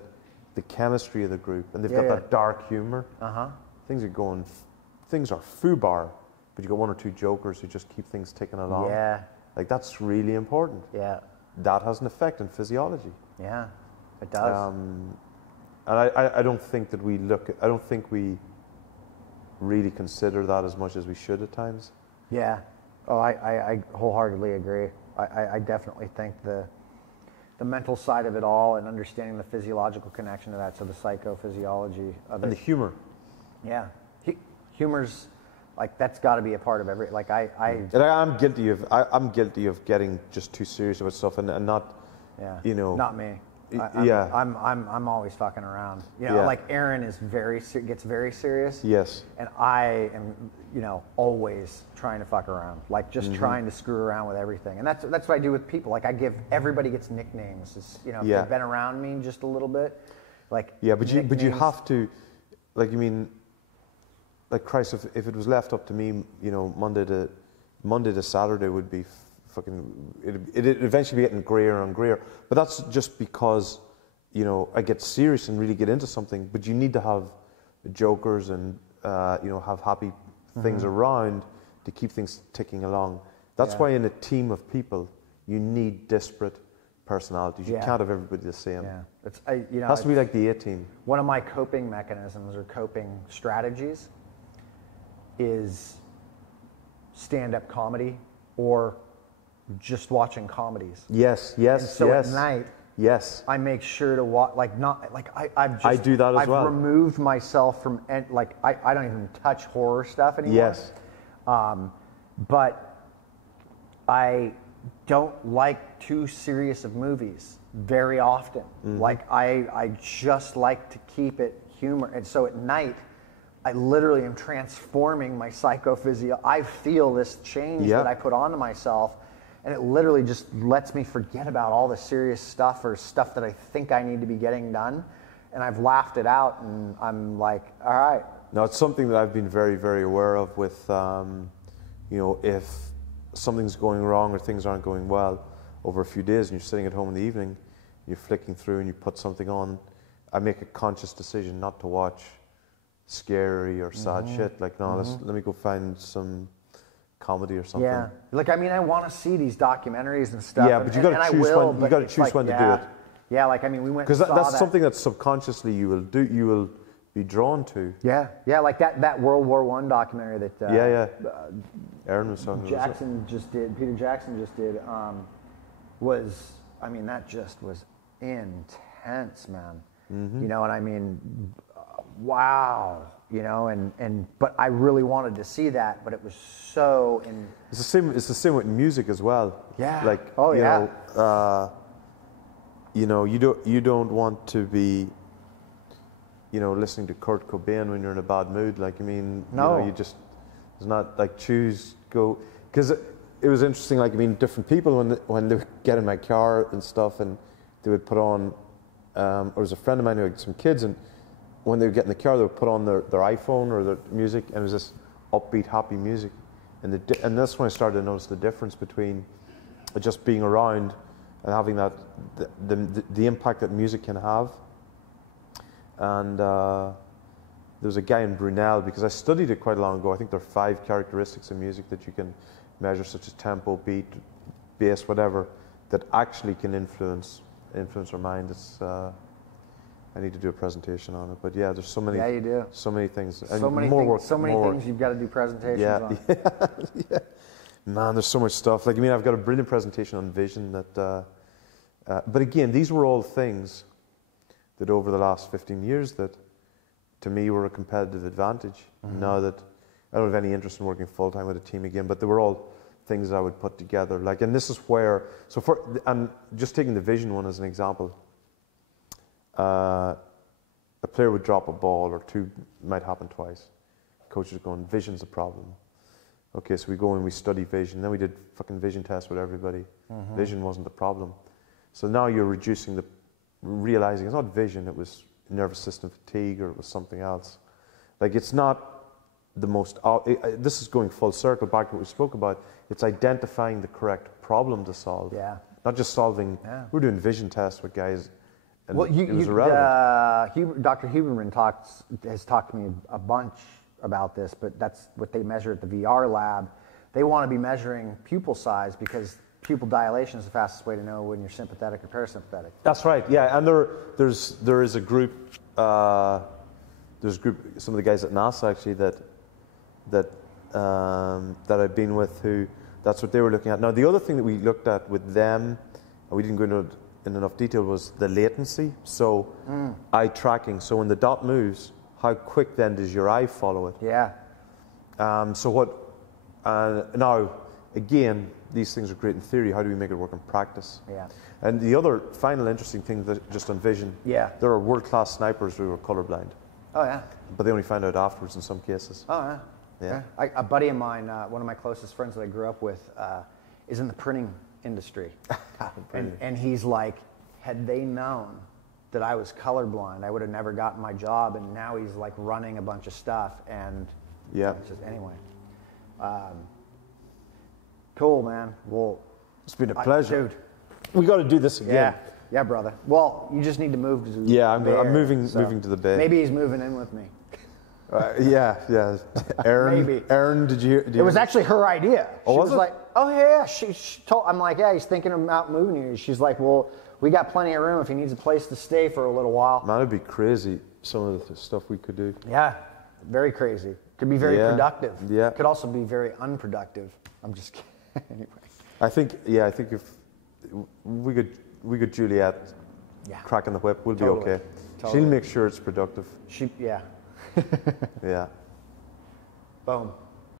the chemistry of the group, and they've got that dark humor. Things are foobar, but you got one or two jokers who just keep things ticking along. Yeah. That's really important. Yeah. That has an effect on physiology. Yeah, it does. And I don't think that I don't think we really consider that as much as we should at times. Yeah. Oh, I wholeheartedly agree. I definitely think the mental side of it all and understanding the physiological connection to that, so the psychophysiology of it. And the humor. Yeah. Humor's, that's got to be a part of every, And I'm guilty of getting just too serious about stuff and not, not me. I'm always fucking around. You know, like Aaron is gets very serious. Yes. And I am, you know, always trying to fuck around, like just trying to screw around with everything. And that's what I do with people. Like everybody gets nicknames. It's, you know, if they've been around me just a little bit, like but you have to, like, you mean, like Christ, if it was left up to me, you know, Monday to Saturday would be fucking, it'd eventually be getting grayer and grayer. But that's just because, you know, I get serious and really get into something. But you need to have jokers and you know, have happy things around to keep things ticking along. That's why in a team of people you need disparate personalities. You can't have everybody the same. Yeah, you know, it has to be like the A-team. One of my coping mechanisms or coping strategies is stand-up comedy or just watching comedies. Yes. And so at night, I make sure to watch, like, not like I do that as well. I've removed myself from, like, I don't even touch horror stuff anymore. Yes. But I don't like too serious of movies very often. Like I just like to keep it humor. And so at night, I literally am transforming my psychophysio. I feel this change that I put onto myself, and it literally just lets me forget about all the serious stuff or stuff that I think I need to be getting done. And I've laughed it out, and I'm like, all right. Now, it's something that I've been very, very aware of with, you know, if something's going wrong or things aren't going well over a few days and you're sitting at home in the evening, you're flicking through and you put something on, I make a conscious decision not to watch scary or sad shit. Like, no, let me go find some comedy or something. Yeah, like, I mean, I want to see these documentaries and stuff. Yeah, but you got to choose when. You got to choose when to do it. Yeah, like, I mean, we went because that's something that subconsciously you will do. You will be drawn to. Yeah, like that World War I documentary that. Aaron was talking about. Peter Jackson just did. Was, I mean, that just was intense, man. You know, and I mean, wow, you know, and but I really wanted to see that, but it was so in. It's the same with music as well. Yeah. Like, you know, you don't want to be, you know, listening to Kurt Cobain when you're in a bad mood. Like, I mean, no, you know, it's not like go, because it was interesting. Like, I mean, different people when they would get in my car and stuff, and they would put on. There was a friend of mine who had some kids, and when they would get in the car, they would put on their iPhone or their music, and it was this upbeat, happy music. And that's when I started to notice the difference between just being around and having that the impact that music can have. And there was a guy in Brunel, because I studied it quite long ago. I think there are 5 characteristics of music that you can measure, such as tempo, beat, bass, whatever, that actually can influence our mind. It's I need to do a presentation on it, but yeah, there's so many. Yeah, you do. So many things. And so many more things. work, so many more things work. You've got to do presentations on. Yeah. Man, there's so much stuff. Like, I mean, I've got a brilliant presentation on vision that. But again, these were all things that over the last 15 years that, to me, were a competitive advantage. Now that I don't have any interest in working full time with a team again, but they were all things I would put together. Like, and this is where. And just taking the vision one as an example. A player would drop a ball or two, might happen twice. Coach is going, vision's a problem. Okay, so we go and we study vision. Then we did fucking vision tests with everybody. Vision wasn't the problem. So now you're realizing it's not vision, it was nervous system fatigue or it was something else. Like, it's not the most, this is going full circle back to what we spoke about. It's identifying the correct problem to solve. Yeah. Not just solving, we're doing vision tests with guys. And well, it was irrelevant. Dr. Huberman has talked to me a bunch about this, but that's what they measure at the VR lab. They want to be measuring pupil size because pupil dilation is the fastest way to know when you're sympathetic or parasympathetic. That's right, yeah. And there is a group, there's a group, some of the guys at NASA actually that I've been with who, that's what they were looking at. Now, the other thing that we looked at with them, and we didn't go into it in enough detail, was the latency. So eye tracking. So when the dot moves, how quick then does your eye follow it? Yeah. So what? Now, again, these things are great in theory. How do we make it work in practice? Yeah. And the other final interesting thing that just on vision, Yeah. there are world-class snipers who are colorblind, Oh yeah. but they only find out afterwards in some cases. Oh yeah. Yeah. A buddy of mine, one of my closest friends that I grew up with, is in the printing industry, and he's like, had they known that I was colorblind, I would have never gotten my job. And now he's like running a bunch of stuff, and Yeah. just anyway. Cool, man. Well, It's been a pleasure. dude. We got to do this again. Yeah, brother. Well, you just need to move. To Yeah, I'm the area, moving so moving to the Bay. Maybe he's moving in with me. Yeah. Erin, Maybe. Erin, did you? It was actually her idea. Oh, She was was it? like, "Oh yeah." She told. I'm like, "Yeah, he's thinking about moving here." She's like, "Well, we got plenty of room if he needs a place to stay for a little while." Man, it'd be crazy. Some of the stuff we could do. Yeah, very crazy. Could be very Yeah. productive. Yeah. Could also be very unproductive. I'm just kidding. Anyway. I think if we could Juliet Yeah. cracking the whip, we'll Totally. be okay. Totally. She'll make sure it's productive. Yeah. Yeah. Boom.